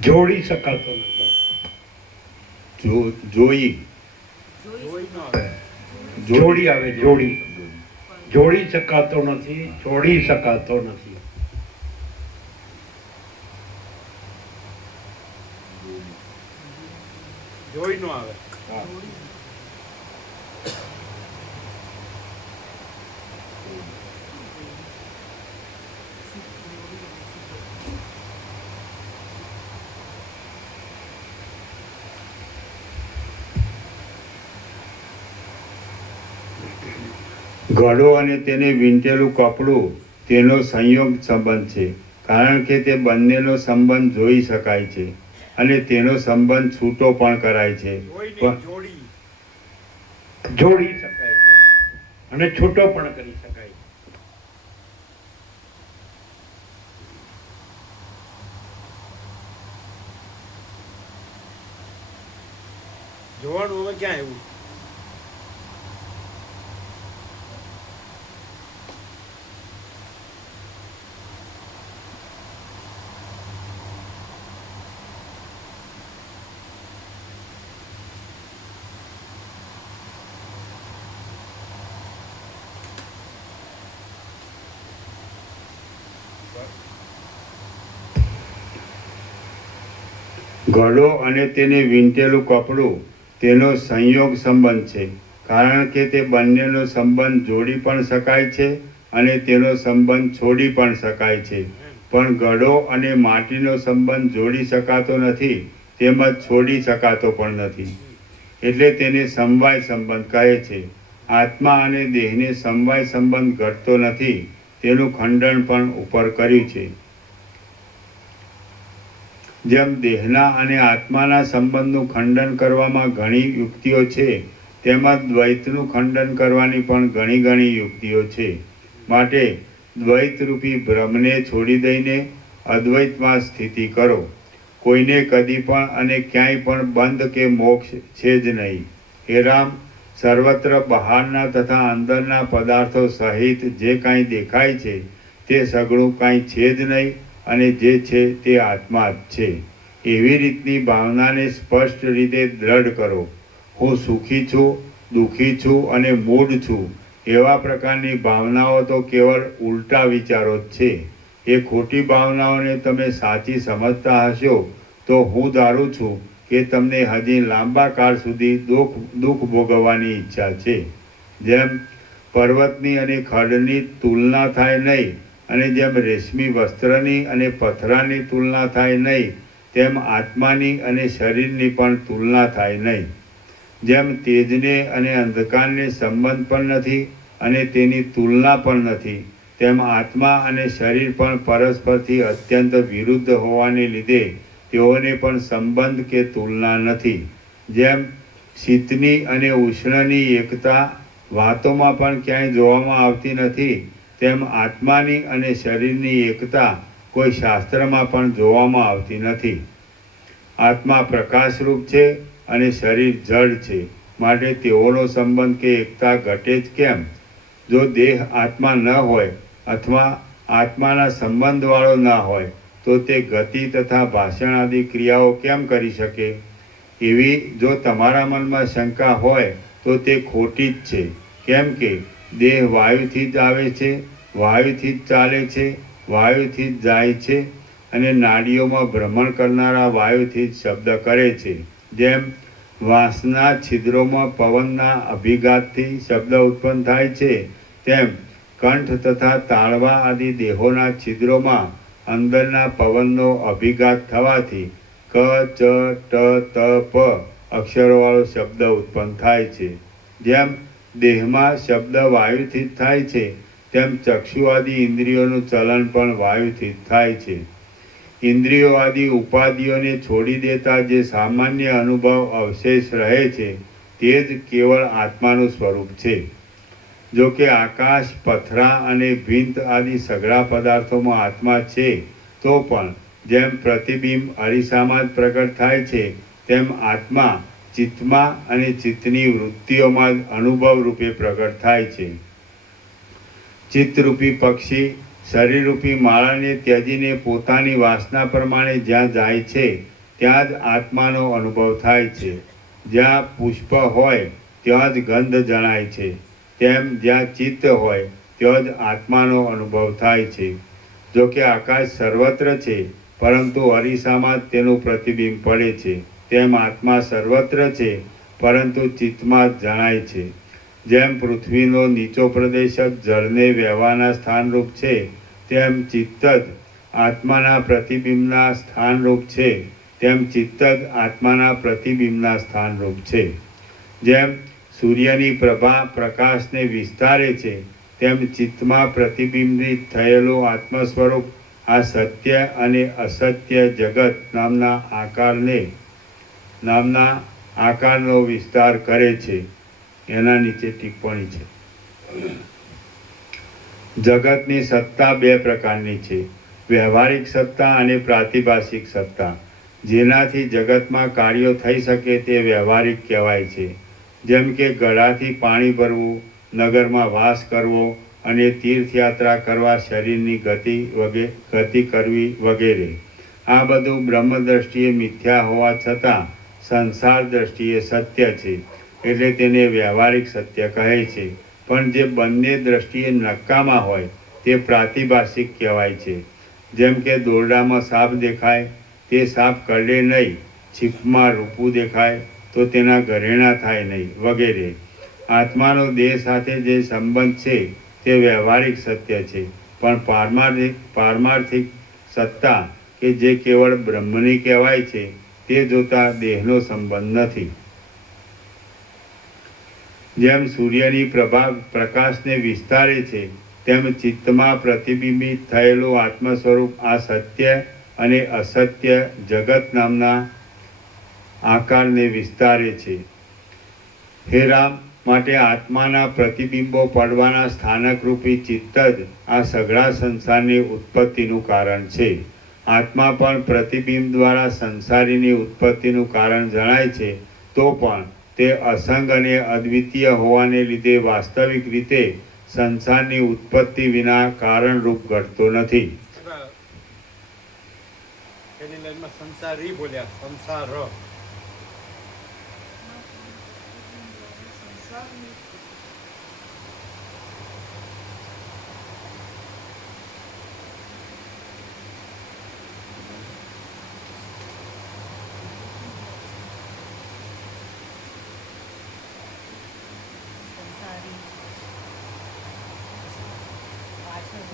જોડી શકાતો નથી. જોડી આવે. જોડી શકાતો નથી, જોડી શકાતો નથી. જોઈ નો આવે. ઘડો અને તેને વીંટેલું કપડું તેનો સંયોગ સંબંધ છે, કારણ કે તે બંનેનો સંબંધ જોઈ શકાય છે અને તેનો સંબંધ છૂટો પણ કરાય છે. જોડી શકાય છે અને છૂટો પણ કરી શકાય છે. જોવાનું હવે ક્યાં આવ્યું? ઘડો અને તેને વીંટેલું કપડું તેનો સંયોગ સંબંધ છે, કારણ કે તે બંનેનો સંબંધ જોડી પણ શકાય છે અને તેનો સંબંધ છોડી પણ શકાય છે. પણ ઘડો અને માટીનો સંબંધ જોડી શકાતો નથી, તેમજ છોડી શકાતો પણ નથી. એટલે તેને સમવાય સંબંધ કહે છે. આત્મા અને દેહને સમવાય સંબંધ ઘટતો નથી, તેનું ખંડન પણ ઉપર કર્યું છે. જેમ દેહના અને આત્માના સંબંધનું ખંડન કરવામાં ઘણી યુક્તિઓ છે, તેમજ દ્વૈતનું ખંડન કરવાની પણ ઘણી યુક્તિઓ છે. માટે દ્વૈતરૂપી ભ્રમને છોડી દઈને અદ્વૈતમાં સ્થિતિ કરો. કોઈને કદી પણ અને ક્યાંય પણ બંધ કે મોક્ષ છે જ નહીં. હે રામ, સર્વત્ર બહારના તથા અંદરના પદાર્થો સહિત જે કાંઈ દેખાય છે તે સઘળું કાંઈ છે જ નહીં, અને જે છે તે આત્મા જ છે. એવી રીતની ભાવનાને સ્પષ્ટ રીતે દ્રઢ કરો. હું સુખી છું, દુઃખી છું અને મૂઢ છું, એવા પ્રકારની ભાવનાઓ તો કેવળ ઉલટા વિચારો જ છે. એ ખોટી ભાવનાઓને તમે સાચી સમજતા હશો તો હું ધારું છું કે તમને હજી લાંબા કાળ સુધી દુઃખ ભોગવવાની ઈચ્છા છે. જેમ પર્વતની અને ખડની તુલના થાય નહીં, અને જેમ રેશમી વસ્ત્રની અને પથરાની તુલના થાય નહીં, તેમ આત્માની અને શરીરની પણ તુલના થાય નહીં. જેમ તેજને અને અંધકારને સંબંધ પણ નથી અને તેની તુલના પણ નથી, તેમ આત્મા અને શરીર પણ પરસ્પરથી અત્યંત વિરુદ્ધ હોવાને લીધે તેઓને પણ સંબંધ કે તુલના નથી. જેમ શીતની અને ઉષ્ણની એકતા વાતોમાં પણ ક્યાંય જોવામાં આવતી નથી, તેમ આત્માની અને શરીરની એકતા કોઈ શાસ્ત્રમાં પણ જોવામાં આવતી નથી. આત્મા પ્રકાશરૂપ છે અને શરીર જળ છે, માટે તેઓનો સંબંધ કે એકતા ઘટે જ કેમ? જો દેહ આત્મા ન હોય અથવા આત્માના સંબંધવાળો ન હોય તો તે ગતિ તથા ભાષણ આદિ ક્રિયાઓ કેમ કરી શકે? એવી જો તમારા મનમાં શંકા હોય તો તે ખોટી જ છે. કેમ કે દેહ વાયુથી જ આવે છે, વાયુથી જ ચાલે છે, વાયુથી જ જાય છે, અને નાડીઓમાં ભ્રમણ કરનારા વાયુથી જ શબ્દ કરે છે. જેમ વાંસના છિદ્રોમાં પવનના અભિઘાતથી શબ્દ ઉત્પન્ન થાય છે, તેમ કંઠ તથા તાળવા આદિ દેહોના છિદ્રોમાં અંદરના પવનનો અભિઘાત થવાથી ક, ચ, ટ, ત, પ અક્ષરોવાળો શબ્દ ઉત્પન્ન થાય છે. જેમ દેહમાં શબ્દ વાયુથી જ થાય છે, તેમ ચક્ષુ આદિ ઇન્દ્રિયોનું ચલન પણ વાયુથી જ થાય છે. ઇન્દ્રિયો આદિ ઉપાધિઓને છોડી દેતા જે સામાન્ય અનુભવ અવશેષ રહે છે તે જ કેવળ આત્માનું સ્વરૂપ છે. જો કે આકાશ, પથરા અને ભીંત આદિ સઘળા પદાર્થોમાં આત્મા છે, તો પણ જેમ પ્રતિબિંબ અરીસામાં જ પ્રગટ થાય છે, તેમ આત્મા ચિત્તમાં અને ચિત્તની વૃત્તિઓમાં જ અનુભવ રૂપે પ્રગટ થાય છે. ચિત્તરૂપી પક્ષી શરીરરૂપી માળાને ત્યજીને પોતાની વાસના પ્રમાણે જ્યાં જાય છે ત્યાં જ આત્માનો અનુભવ થાય છે. જ્યાં પુષ્પ હોય ત્યાં જ ગંધ જણાય છે, તેમ જ્યાં ચિત્ત હોય ત્યાં જ આત્માનો અનુભવ થાય છે. જો કે આકાશ સર્વત્ર છે, પરંતુ અરીસામાં જ તેનું પ્રતિબિંબ પડે છે, તેમ આત્મા સર્વત્ર છે, પરંતુ ચિત્તમાં જ જણાય છે. જેમ પૃથ્વીનો નીચો પ્રદેશ જ જળને વહેવાના સ્થાનરૂપ છે, તેમ ચિત્ત જ આત્માના પ્રતિબિંબના સ્થાનરૂપ છે, તેમ ચિત્ત જ આત્માના પ્રતિબિંબના સ્થાનરૂપ છે. જેમ સૂર્યની પ્રભા પ્રકાશને વિસ્તારે છે, તેમ ચિત્તમાં પ્રતિબિંબિત થયેલું આત્મ સ્વરૂપ આ સત્ય અને અસત્ય જગત નામના આકારનો વિસ્તાર કરે છે. એના નીચે ટિપ્પણી છે. જગતની સત્તા બે પ્રકારની છે, વ્યવહારિક સત્તા અને પ્રાતિભાષિક સત્તા. જેનાથી જગતમાં કાર્યો થઈ શકે તે વ્યવહારિક કહેવાય છે. જેમ કે ગળાથી પાણી ભરવું, નગરમાં વાસ કરવો અને તીર્થયાત્રા કરવા શરીરની ગતિ કરવી વગેરે. આ બધું બ્રહ્મ દ્રષ્ટિએ મિથ્યા હોવા છતાં સંસાર દ્રષ્ટિએ સત્ય છે, એટલે તેને વ્યવહારિક સત્ય કહે છે. પણ જે બંને દ્રષ્ટિએ નકામા હોય તે પ્રાતિભાષિક કહેવાય છે. જેમ કે દોરડામાં સાપ દેખાય, તે સાપ કરડે નહીં, છીપમાં રૂપું દેખાય તો તેના ઘરેણાં થાય નહીં વગેરે. આત્માનો દેહ સાથે જે સંબંધ છે તે વ્યવહારિક સત્ય છે, પણ પારમાર્થિક સત્તા કે જે કેવળ બ્રહ્મની કહેવાય છે તે જોતા દેહનો સંબંધ નથી. જેમ સૂર્યની પ્રભા પ્રકાશને વિસ્તારે છે તેમ ચિત્તમાં પ્રતિબિંબિત થયેલું આત્મ સ્વરૂપ આ સત્ય અને અસત્ય જગત નામના આકારને વિસ્તારે છે. હે રામ, માટે આત્માના પ્રતિબિંબો પડવાના સ્થાનકરૂપી ચિત્ત જ આ સઘળા સંસારની ઉત્પત્તિનું કારણ છે. આત્મા પણ પ્રતિબિંબ દ્વારા સંસારીની ઉત્પત્તિનું કારણ જણાય છે, તો પણ તે અસંગ અને અદ્વિતીય હોવાને લીધે વાસ્તવિક રીતે સંસારની ઉત્પત્તિ વિના કારણરૂપ ઘટતો નથી. પેલી લાઈનમાં સંસારી બોલ્યા, સંસાર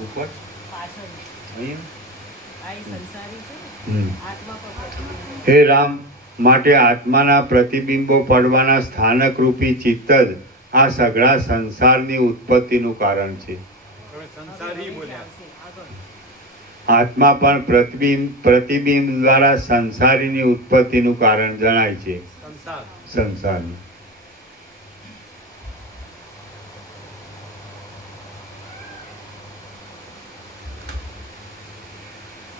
ઉપર હે રામ, માટે આત્માના પ્રતિબિંબો પડવાના સ્થાનકરૂપી ચિત્ત જ આ સઘળા સંસારની ઉત્પત્તિનું કારણ છે. સંસારી બોલ્યા. આત્મા પણ પ્રતિબિંબ દ્વારા સંસારીની ઉત્પત્તિનું કારણ જણાય છે. સંસારનું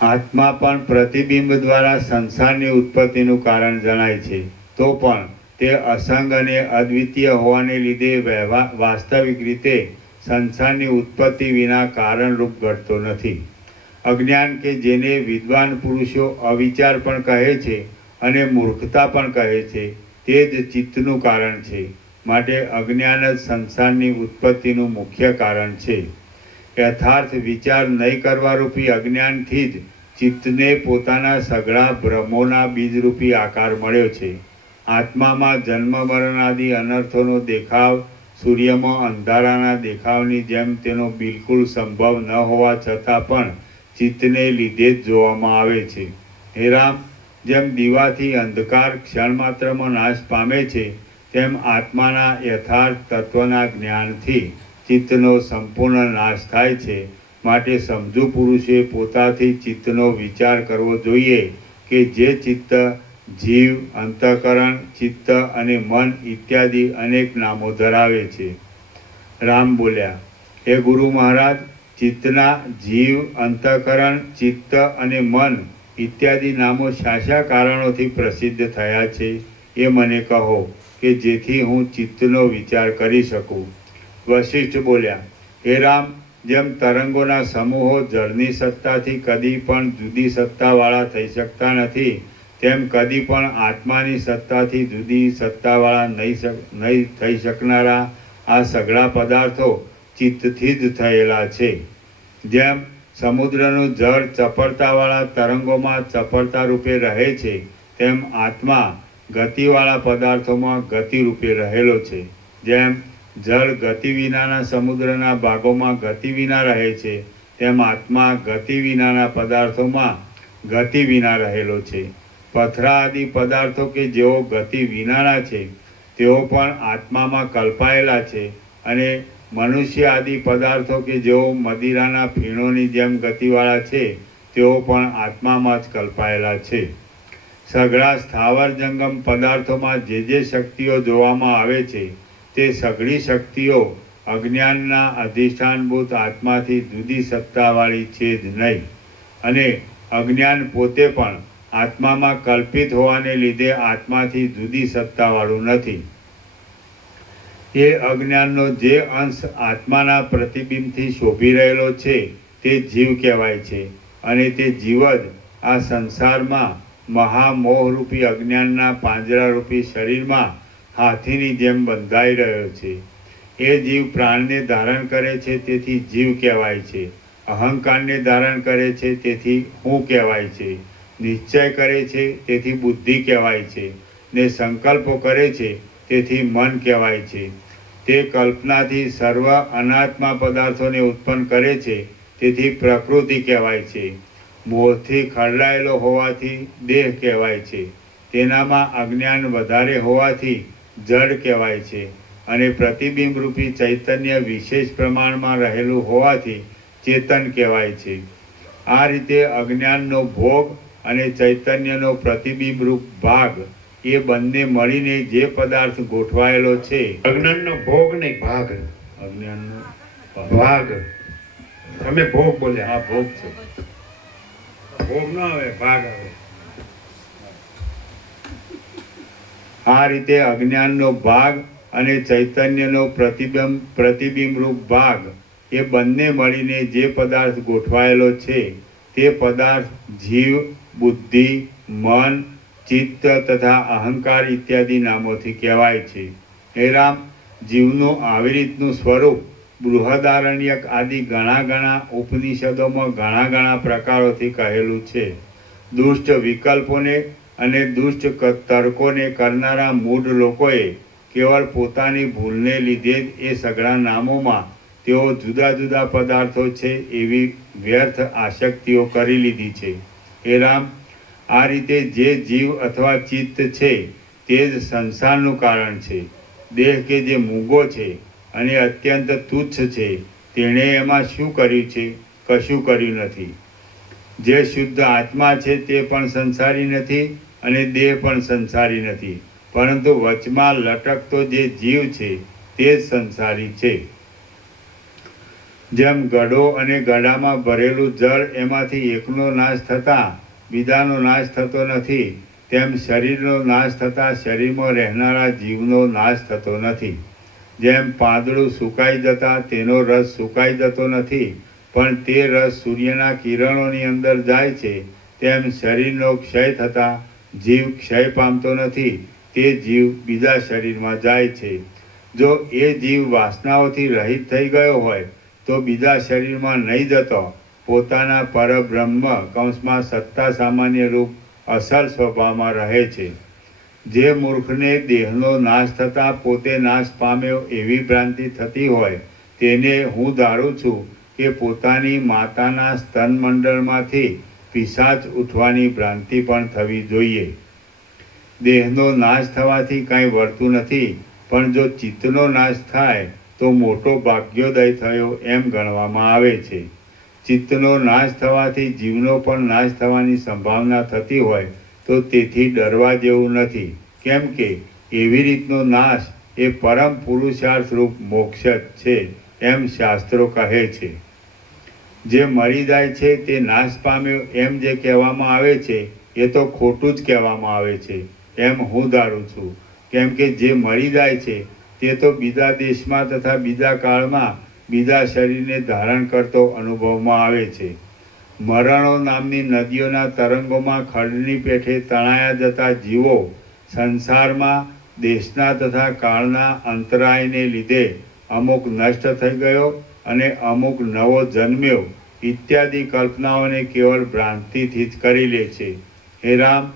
આત્મા પણ પ્રતિબિંબ દ્વારા સંસારની ઉત્પત્તિનું કારણ જણાય છે, તો પણ તે અસંગ અને અદ્વિતીય હોવાને લીધે વાસ્તવિક રીતે સંસારની ઉત્પત્તિ વિના કારણરૂપ ઘટતો નથી. અજ્ઞાન કે જેને વિદ્વાન પુરુષો અવિચાર પણ કહે છે અને મૂર્ખતા પણ કહે છે, તે જ ચિત્તનું કારણ છે. માટે અજ્ઞાન જ સંસારની ઉત્પત્તિનું મુખ્ય કારણ છે. યથાર્થ વિચાર નહીં કરવા રૂપી અજ્ઞાનથી જ ચિત્તને પોતાના સઘળા ભ્રમોના બીજરૂપી આકાર મળ્યો છે. આત્મામાં જન્મ મરણ આદિ અનર્થોનો દેખાવ સૂર્યમાં અંધારાના દેખાવની જેમ તેનો બિલકુલ સંભવ ન હોવા છતાં પણ ચિત્તને લીધે જ જોવામાં આવે છે. હે રામ, જેમ દીવાથી અંધકાર ક્ષણ માત્રમાં નાશ પામે છે, તેમ આત્માના યથાર્થ તત્વના જ્ઞાનથી ચિત્તનો સંપૂર્ણ નાશ થાય છે. માટે સમજુ પુરુષે પોતાથી ચિત્તનો વિચાર કરવો જોઈએ કે જે ચિત્ત જીવ, અંતઃકરણ, ચિત્ત અને મન ઇત્યાદિ અનેક નામો ધરાવે છે. રામ બોલ્યા, હે ગુરુ મહારાજ, ચિત્તના જીવ, અંતઃકરણ, ચિત્ત અને મન ઇત્યાદિ નામો શા કારણોથી પ્રસિદ્ધ થયા છે એ મને કહો કે જેથી હું ચિત્તનો વિચાર કરી શકું. વશિષ્ઠ બોલ્યા, હે રામ, જેમ તરંગોના સમૂહો જળની સત્તાથી કદી પણ જુદી સત્તાવાળા થઈ શકતા નથી, તેમ કદી પણ આત્માની સત્તાથી જુદી સત્તાવાળા નહીં થઈ શકનારા આ સઘળા પદાર્થો ચિત્તથી જ થયેલા છે. જેમ સમુદ્રનું જળ ચપળતાવાળા તરંગોમાં ચપળતા રૂપે રહે છે, તેમ આત્મા ગતિવાળા પદાર્થોમાં ગતિ રૂપે રહેલો છે. જેમ જળ ગતિ વિનાના સમુદ્રના ભાગોમાં ગતિ વિના રહે છે, તેમ આત્મા ગતિ વિનાના પદાર્થોમાં ગતિ વિના રહેલો છે. પથરા આદિ પદાર્થો કે જેઓ ગતિ વિનાના છે, તેઓ પણ આત્મામાં કલ્પાયેલા છે, અને મનુષ્ય આદિ પદાર્થો કે જેઓ મદિરાના ફીણોની જેમ ગતિવાળા છે, તેઓ પણ આત્મામાં જ કલ્પાયેલા છે. સઘળા સ્થાવર જંગમ પદાર્થોમાં જે શક્તિઓ જોવામાં આવે છે, તે સઘળી શક્તિઓ અજ્ઞાનના અધિષ્ઠાનભૂત આત્માથી જુદી સત્તાવાળી છે જ નહીં, અને અજ્ઞાન પોતે પણ આત્મામાં કલ્પિત હોવાને લીધે આત્માથી જુદી સત્તાવાળું નથી. એ અજ્ઞાનનો જે અંશ આત્માના પ્રતિબિંબથી શોભી રહેલો છે તે જીવ કહેવાય છે, અને તે જીવ જ આ સંસારમાં મહામોહરૂપી અજ્ઞાનના પાંજરારૂપી શરીરમાં હાથીની જેમ બંધાઈ રહ્યો છે. એ જીવ પ્રાણને ધારણ કરે છે તેથી જીવ કહેવાય છે. અહંકારને ધારણ કરે છે તેથી હું કહેવાય છે. નિશ્ચય કરે છે તેથી બુદ્ધિ કહેવાય છે, ને સંકલ્પો કરે છે તેથી મન કહેવાય છે. તે કલ્પનાથી સર્વ અનાત્મા પદાર્થોને ઉત્પન્ન કરે છે તેથી પ્રકૃતિ કહેવાય છે. મોહથી ખરડાયેલો હોવાથી દેહ કહેવાય છે. તેનામાં અજ્ઞાન વધારે હોવાથી જડ કહેવાય છે, અને પ્રતિબિંબરૂપી ચૈતન્ય વિશેષ પ્રમાણમાં રહેલું હોવાથી ચેતન કહેવાય છે. આ રીતે અજ્ઞાનનો ભોગ અને ચૈતન્યનો પ્રતિબિંબરૂપ ભાગ એ બંને મળીને જે પદાર્થ ગોઠવાયેલો છે. અજ્ઞાનનો ભોગ નહીં, ભાગ. અજ્ઞાનનો ભાગ. તમે ભોગ બોલ્યા. આ ભોગ છે. ભોગ ન આવે, ભાગ આવે. આ રીતે અજ્ઞાનનો ભાગ અને ચૈતન્યનો પ્રતિબિંબરૂપ ભાગ એ બંને મળીને જે પદાર્થ ગોઠવાયેલો છે તે પદાર્થ જીવ, બુદ્ધિ, મન, ચિત્ત તથા અહંકાર ઇત્યાદિ નામોથી કહેવાય છે. હે રામ, જીવનું આવી રીતનું સ્વરૂપ બૃહદારણ્યક આદિ ઘણા ઉપનિષદોમાં ઘણા પ્રકારોથી કહેલું છે. દુષ્ટ વિકલ્પોને અને દુષ્ટ તર્કોને કરનારા મૂઢ લોકોએ કેવળ પોતાની ભૂલને લીધે જ એ સઘળા નામોમાં તેઓ જુદા જુદા પદાર્થો છે એવી વ્યર્થ આસક્તિઓ કરી લીધી છે. હે રામ, આ રીતે જે જીવ અથવા ચિત્ત છે તે જ સંસારનું કારણ છે. દેહ કે જે મૂંગો છે અને અત્યંત તુચ્છ છે તેણે એમાં શું કર્યું છે? કશું કર્યું નથી. જે શુદ્ધ આત્મા છે તે પણ સંસારી નથી અને દેહ પણ સંસારી નથી, પરંતુ વચમાં લટકતો જે જીવ છે તે જ સંસારી છે. જેમ ગડો અને ગડામાં ભરેલું જળ એમાંથી એકનો નાશ થતાં બીજાનો નાશ થતો નથી, તેમ શરીરનો નાશ થતાં શરીરમાં રહેનારા જીવનો નાશ થતો નથી. જેમ પાંદડું સુકાઈ જતાં તેનો રસ સુકાઈ જતો નથી, પણ તે રસ સૂર્યના કિરણોની અંદર જાય છે, તેમ શરીરનો ક્ષય થતાં જીવ ક્ષય પામતો નથી, તે જીવ બીજા શરીરમાં જાય છે. જો એ જીવ વાસનાઓથી રહિત થઈ ગયો હોય તો બીજા શરીરમાં નહીં જતો પોતાના પરબ્રહ્મ કૌંસમાં સત્તા સામાન્ય રૂપ અસલ સ્વભાવમાં રહે છે. જે મૂર્ખને દેહનો નાશ થતાં પોતે નાશ પામ્યો એવી ભ્રાંતિ થતી હોય તેને હું ધારું છું કે પોતાની માતાના સ્તનમંડળમાંથી પિશાચ ઉઠવાની ભ્રાંતિ પણ થવી જોઈએ. દેહનો નાશ થવાથી કાંઈ વળતું નથી, પણ જો ચિત્તનો નાશ થાય તો મોટો ભાગ્યોદય થયો એમ ગણવામાં આવે છે. ચિત્તનો નાશ થવાથી જીવનો પણ નાશ થવાની સંભાવના થતી હોય તો તેથી ડરવા જેવું નથી, કેમ કે એવી રીતનો નાશ એ પરમ પુરુષાર્થ રૂપ મોક્ષ જ છે એમ શાસ્ત્રો કહે છે. જે મરી જાય છે તે નાશ પામ્યો એમ જે કહેવામાં આવે છે એ તો ખોટું જ કહેવામાં આવે છે એમ હું ધારું છું, કેમ કે જે મરી જાય છે તે તો બીજા દેશમાં તથા બીજા કાળમાં બીજા શરીરને ધારણ કરતો અનુભવમાં આવે છે. મરણો નામની નદીઓના તરંગોમાં ખડની પેઠે તણાયા જતા જીવો સંસારમાં દેશના તથા કાળના અંતરાયને લીધે અમુક નષ્ટ થઈ ગયો અને અમુક નવો જન્મ્યો ઇત્યાદિ કલ્પનાઓને કેવળ ભ્રાંતિથી જ કરી લે છે. હે રામ,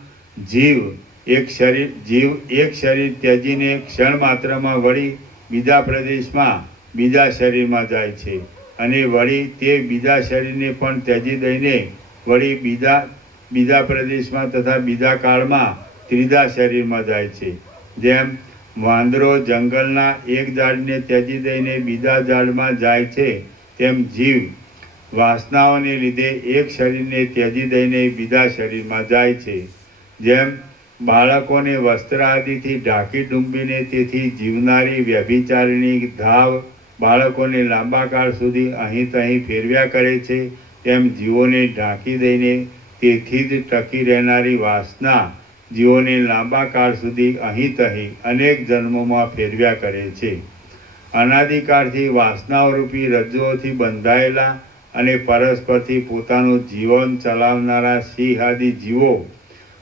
જીવ એક શરીર ત્યજીને ક્ષણ માત્રમાં વળી બીજા પ્રદેશમાં બીજા શરીરમાં જાય છે, અને વળી તે બીજા શરીરને પણ ત્યજી દઈને વળી બીજા પ્રદેશમાં તથા બીજા કાળમાં ત્રીજા શરીરમાં જાય છે. જેમ વાંદરો જંગલના એક ઝાડને ત્યજી દઈને બીજા ઝાડમાં જાય છે, તેમ જીવ વાસનાઓને લીધે એક શરીરને ત્યજી દઈને બીજા શરીરમાં જાય છે. જેમ બાળકોને વસ્ત્ર આદિથી ઢાંકી ડૂંબીને તેથી જીવનારી વ્યભિચારીણી ધાવ બાળકોને લાંબા કાળ સુધી અહીં તહીં ફેરવ્યા કરે છે, તેમ જીવોને ઢાંકી દઈને તેથી જ ટકી રહેનારી વાસના જીવોને લાંબા કાળ સુધી અહીં તહીં અનેક જન્મોમાં ફેરવ્યા કરે છે. અનાદિકાળથી વાસનાઓરૂપી રજ્જુઓથી બંધાયેલા અને પરસ્પરથી પોતાનું જીવન ચલાવનારા સિંહ આદિ જીવો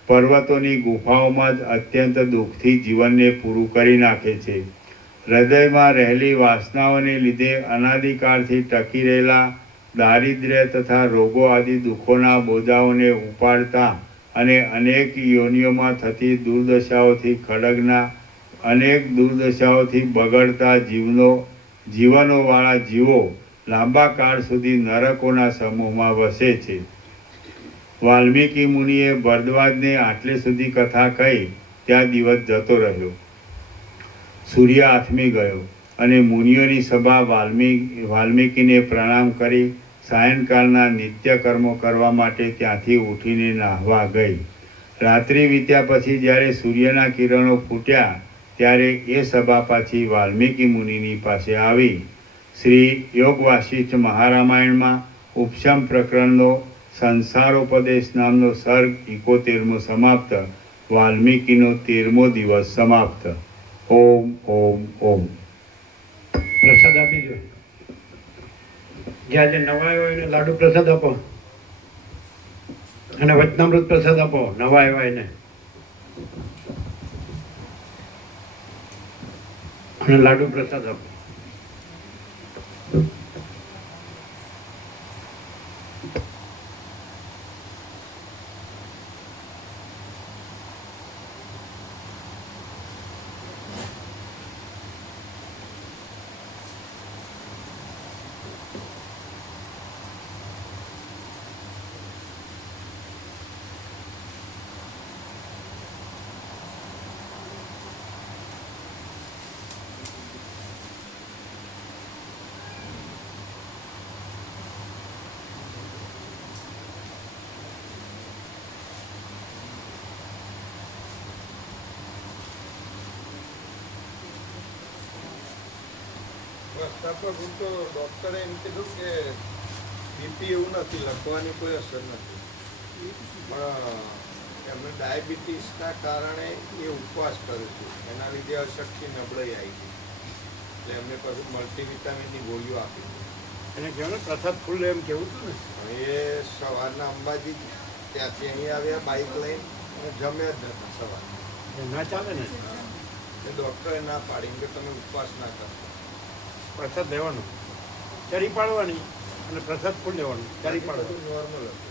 પર્વતોની ગુફાઓમાં જ અત્યંત દુઃખથી જીવનને પૂરું કરી નાખે છે. હૃદયમાં રહેલી વાસનાઓને લીધે અનાદિકાળથી ટકી રહેલા દારિદ્ર્ય તથા રોગો આદિ દુઃખોના બોજાઓને ઉપાડતા અને અનેક યોનિઓમાં થતી દુર્દશાઓથી ખડગના અનેક દુર્દશાઓથી બગડતા જીવનોવાળા જીવો લાંબા કાળ સુધી નરકોના સમૂહમાં વસે છે. વાલ્મીકી મુનિએ ભરદ્વાજને આટલે સુધી કથા કહી ત્યાં દિવસ જતો રહ્યો. સૂર્ય આથમી ગયો અને મુનિઓની સભા વાલ્મીકીને પ્રણામ કરી સાયંકાળના નિત્ય કર્મો કરવા માટે ત્યાંથી ઉઠીને નાહવા ગઈ. રાત્રિ વીત્યા પછી જ્યારે સૂર્યના કિરણો ફૂટ્યા ત્યારે એ સભા પાછી વાલ્મીકી મુનિની પાસે આવી. શ્રી યોગ વાસિષ્ઠ મહારામાયણમાં ઉપશમ પ્રકરણનો સંસારોપદેશ નામનો સર્ગ 71મો સમાપ્ત. વાલ્મીકીનો 13મો દિવસ સમાપ્ત. ઓમ ઓમ ઓમ. પ્રસાદ આપી દો. જ્યાં જે નવા આવ્યો એને લાડુ પ્રસાદ આપો અને વચનામૃત પ્રસાદ આપો નવા આવ્યા એને, અને લાડુ પ્રસાદ આપો. હું તો ડૉક્ટરે એમ કીધું કે બીપી એવું નથી, લખવાની કોઈ અસર નથી, પણ એમને ડાયાબિટીસના કારણે એ ઉપવાસ કરે છે, એના લીધે અશક્તિ નબળાઈ આવી ગઈ, એટલે એમને પછી મલ્ટીવિટામિનની ગોળીઓ આપી. એને કહેવાય ને પ્રસાદ ફૂલ એમ કેવું હતું ને. એ સવારના અંબાજી ત્યાંથી અહીં આવ્યા બાઇક લઈને અને જમ્યા જ નતા સવારે. ના ચાલે ને, એ ડૉક્ટરે ના પાડી કે તમે ઉપવાસ ના કરશો. પ્રસાદ લેવાનો, ચરી પાડવાની અને પ્રસાદ ફૂલ લેવાનું, ચરી પાડવાનું. નોર્મલ હતું.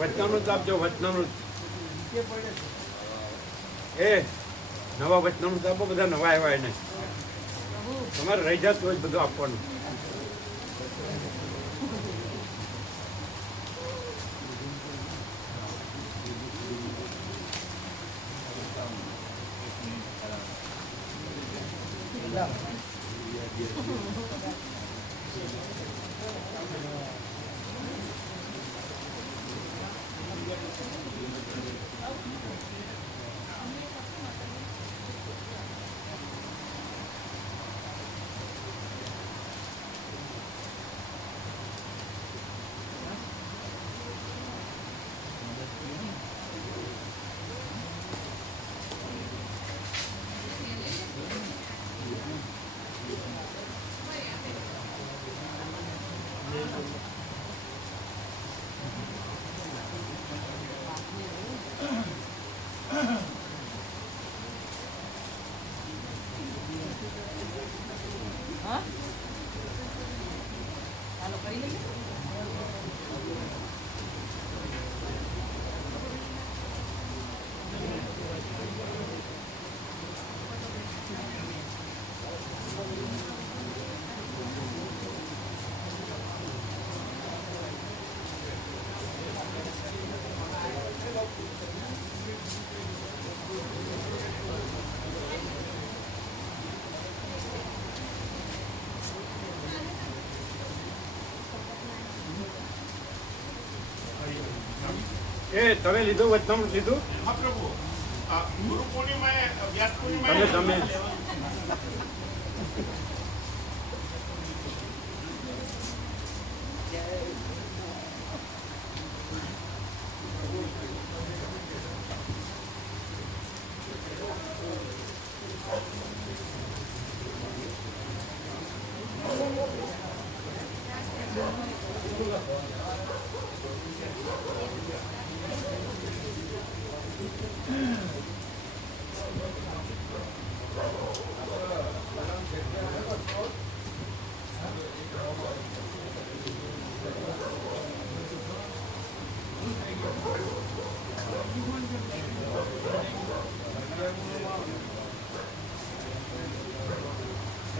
વચનામૃત આપજો, વચનામૃત. એ નવા વચનામૃત આપો, બધા નવા આવ્યા એને. તમારે રહી જતું હોય બધું આપવાનું. એ તમે લીધું વચનામૃત લીધું? હા પ્રભુ, ગુરુ પૂર્ણિમાએ વ્યાસ તમે પૂર્ણિમાએ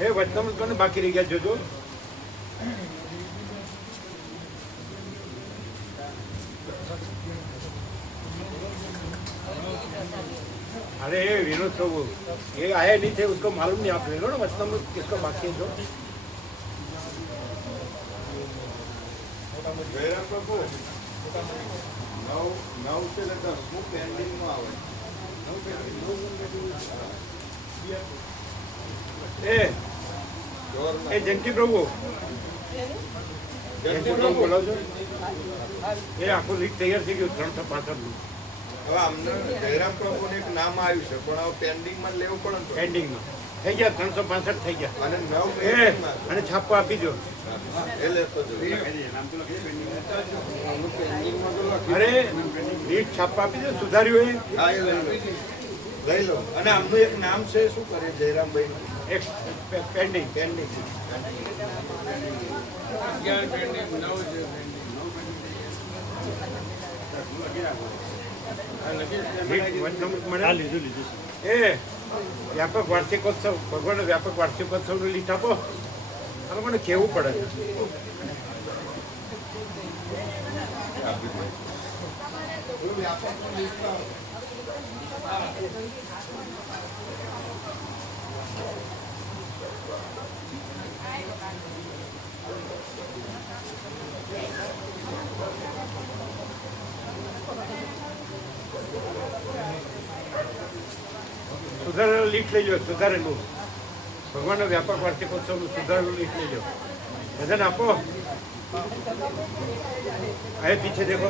એ વચનામૃત કોને બાકી રહી ગયા જોજો. अरे विनोद प्रभु ये आए नहीं थे, उसको मालूम नहीं. आप ले लो ना वचनामृत किसको बाकी है जो. જયરામ પ્રભુ, 9 से 10 પેન્ડિંગમાં આવે. એ જંકી પ્રભુ, જંકી પ્રભુ બોલો છો. એ આખું લીક તૈયાર થઈ ગયું 365 નું. હવે અમને જયરામ પ્રભુને એક નામ આવ્યું છે, પણ હવે પેન્ડિંગમાં લેવું પડે ને. પેન્ડિંગમાં થઈ ગયા 365 થઈ ગયા. અને 9 એ અને છાપો આપી દો. એ લેતો જજો. અરે લીટ છાપો આપી દો, સુધાર્યું એ. હા, એ લઈ લો. અને આમનું એક નામ છે, શું કરે જયરામભાઈ? એક પેન્ડિંગ. પેન્ડિંગ. એ વ્યાપક વાર્ષિકોત્સવ, ભગવાન વ્યાપક વાર્ષિકોત્સવ નું લીટ આપો. આ લોકોને કેવું પડે. સુધારેલું લીટ લઈ લો, સુધારેલું ભગવાનનો વ્યાપક વાર્ષિકોત્સવનું સુધારેલું લીટ લઈ લો. બધાને આપો. आए पीछे देखो,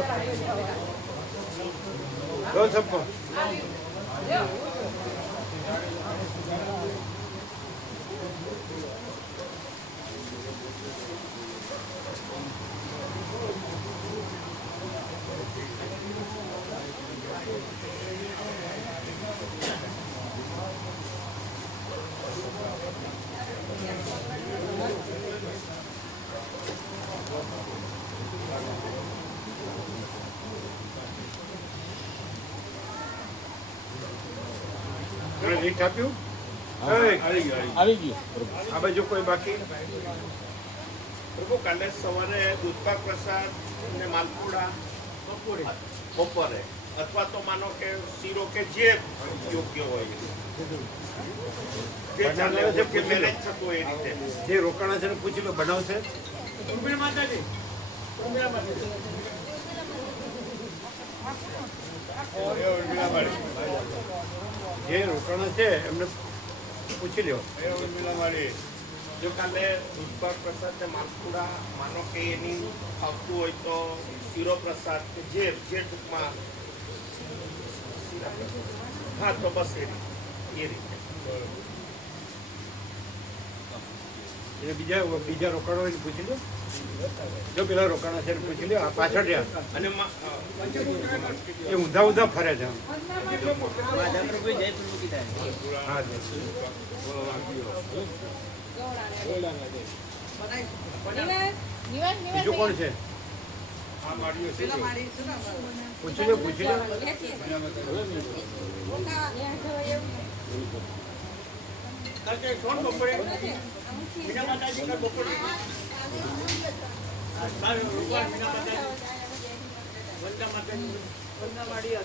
दो सबको. તમે લીટ આપ્યું આવી ગયું આ બાજુ કોઈ બાકી પ્રભુ કાલે સવારે દૂધપાક પ્રસાદ અને માલપુડા બપોરે અથવા તો માનો કે શીરો કે જે યોગ્ય હોય જે ચાલે છે કે મેનેજ થતું હોય એ રીતે જે રોકાણા છે ને પૂછી લો બનાવશે જે રોકાણા છે એમને પૂછી લ્યો જો કાલે દૂધપાક પ્રસાદ ને માલપુડા માનો કે એની આવતું હોય તો શીરો પ્રસાદ કે જે ટૂંકમાં હા તો બસ એ રીતે એ બીજા રોકાણો હોય ને પૂછી લો જો પેલા રોકાણા છે એને પૂછી લો આ પાછળ રહ્યા અને એ ઊંધા ફરે છે આમ. હા બીજું કોણ છે પૂછી લો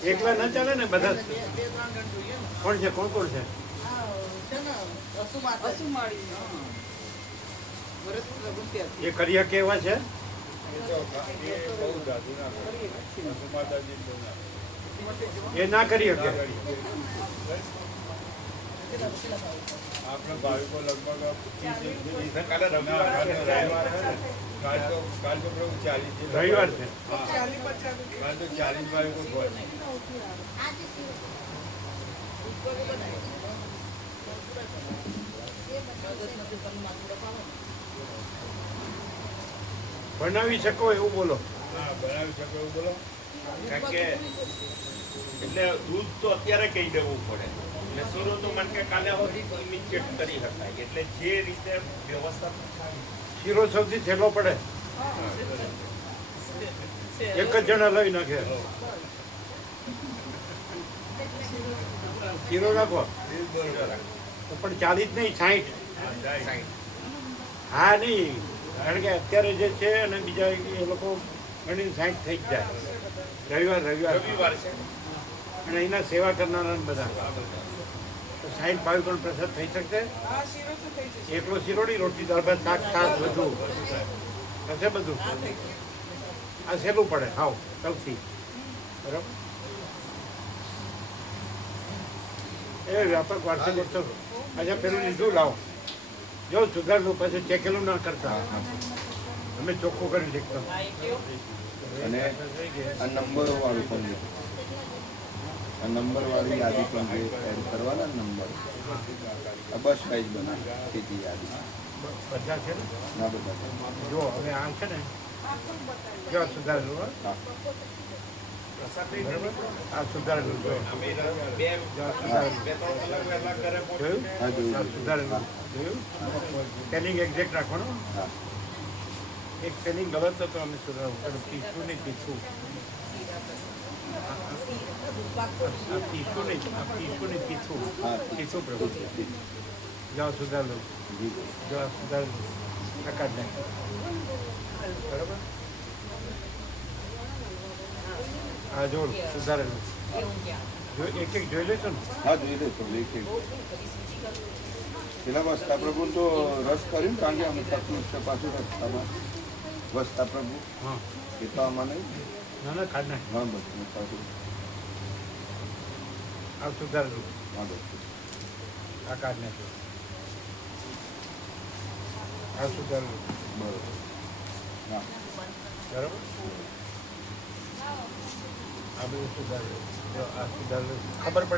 એકલા ના ચાલે ને બધા કોણ છે કોણ છે એ કરિયા કેવા છે એ ના કરી શકે આપણે ભાવિકો લગભગ કાલે રવિવાર કાલ તો પ્રભુ 40 છે રવિવાર છે કાલ તો 40 ભાવિકો હોય બનાવી શકો એવું બોલો હા બનાવી શકો એવું બોલો કારણ કે એટલે દૂધ તો અત્યારે કહી દેવું પડે એટલે શીરો તો મને કે કાલે ઇમિડિયેટ કરી શકાય એટલે જે રીતે વ્યવસ્થા શીરો સૌથી સહેલો પડે એક જ જણા લઈ નાખે શીરો નાખો તો પણ 40 નહીં 60 હા નહીં કારણ કે અત્યારે જે છે અને બીજા એ લોકો ઘણી 60 થઈ જ જાય રવિવાર છે અને એના સેવા કરનારા બધા તો 60 ભાવિકોનો પ્રસાદ થઈ શકશે એકલો શીરોડી રોટલી દાળ ભાત શાક છાશ બધું હશે બધું આ સહેલું પડે હાવ સૌથી બરાબર એ વ્યાપક વાર્ષિક ઉત્સવ અચ્છા પેલું લીધું લાવો જો સુધારનું પછી ચેકેલું ના કરતા અમે ચોખ્ખું કરી શકતા અને આ નંબરો વાળું પણ છે. આ નંબર વાળી યાદી પણ જે એડ કરવાના નંબર આ બસ વાઇઝ બનાવી ખેતી યાદી બધા છે ને ના બધા જો હવે આ છે ને જો આ સુધારેલું હો. હા બરાબર આ સુધારેલું જો અમે જો આ બે સુધારેલું બે ત્રણ કલાક વહેલા ઘરે જોયું હા આ જોયું સુધારેલું જોયું સ્પેલિંગ એક્ઝેક્ટ રાખવાનું હા એક સ્પેલિંગ ગલત હતો અમે સુધારવું પણ પીછું નહીં પીછું આ પીછું નહીં પીછું હા પીછું પ્રભુ જો સુધારેલું જી જો આ સુધારેલું પ્રકાર ને બરાબર આ જોડ સુધારેલું જો એક જોઈ લેશો ને હા જોઈ લે તો લેખે પેલા વસ્તા પ્રભુ તો રસ કર્યું ને કારણ કે અમે તકલીફ છે પાછું રસ્તામાં વસ્તા પ્રભુ હા એ તો આમાં નહીં ના ના કાઢ નાખ હા બધું પાછું આ સુધારેલું હા બધું આ કાઢ નાખ આ સુધારેલું બરોબર હા બરાબર આ બધું સુધારેલું જો આ સુધારેલું ખબર પડે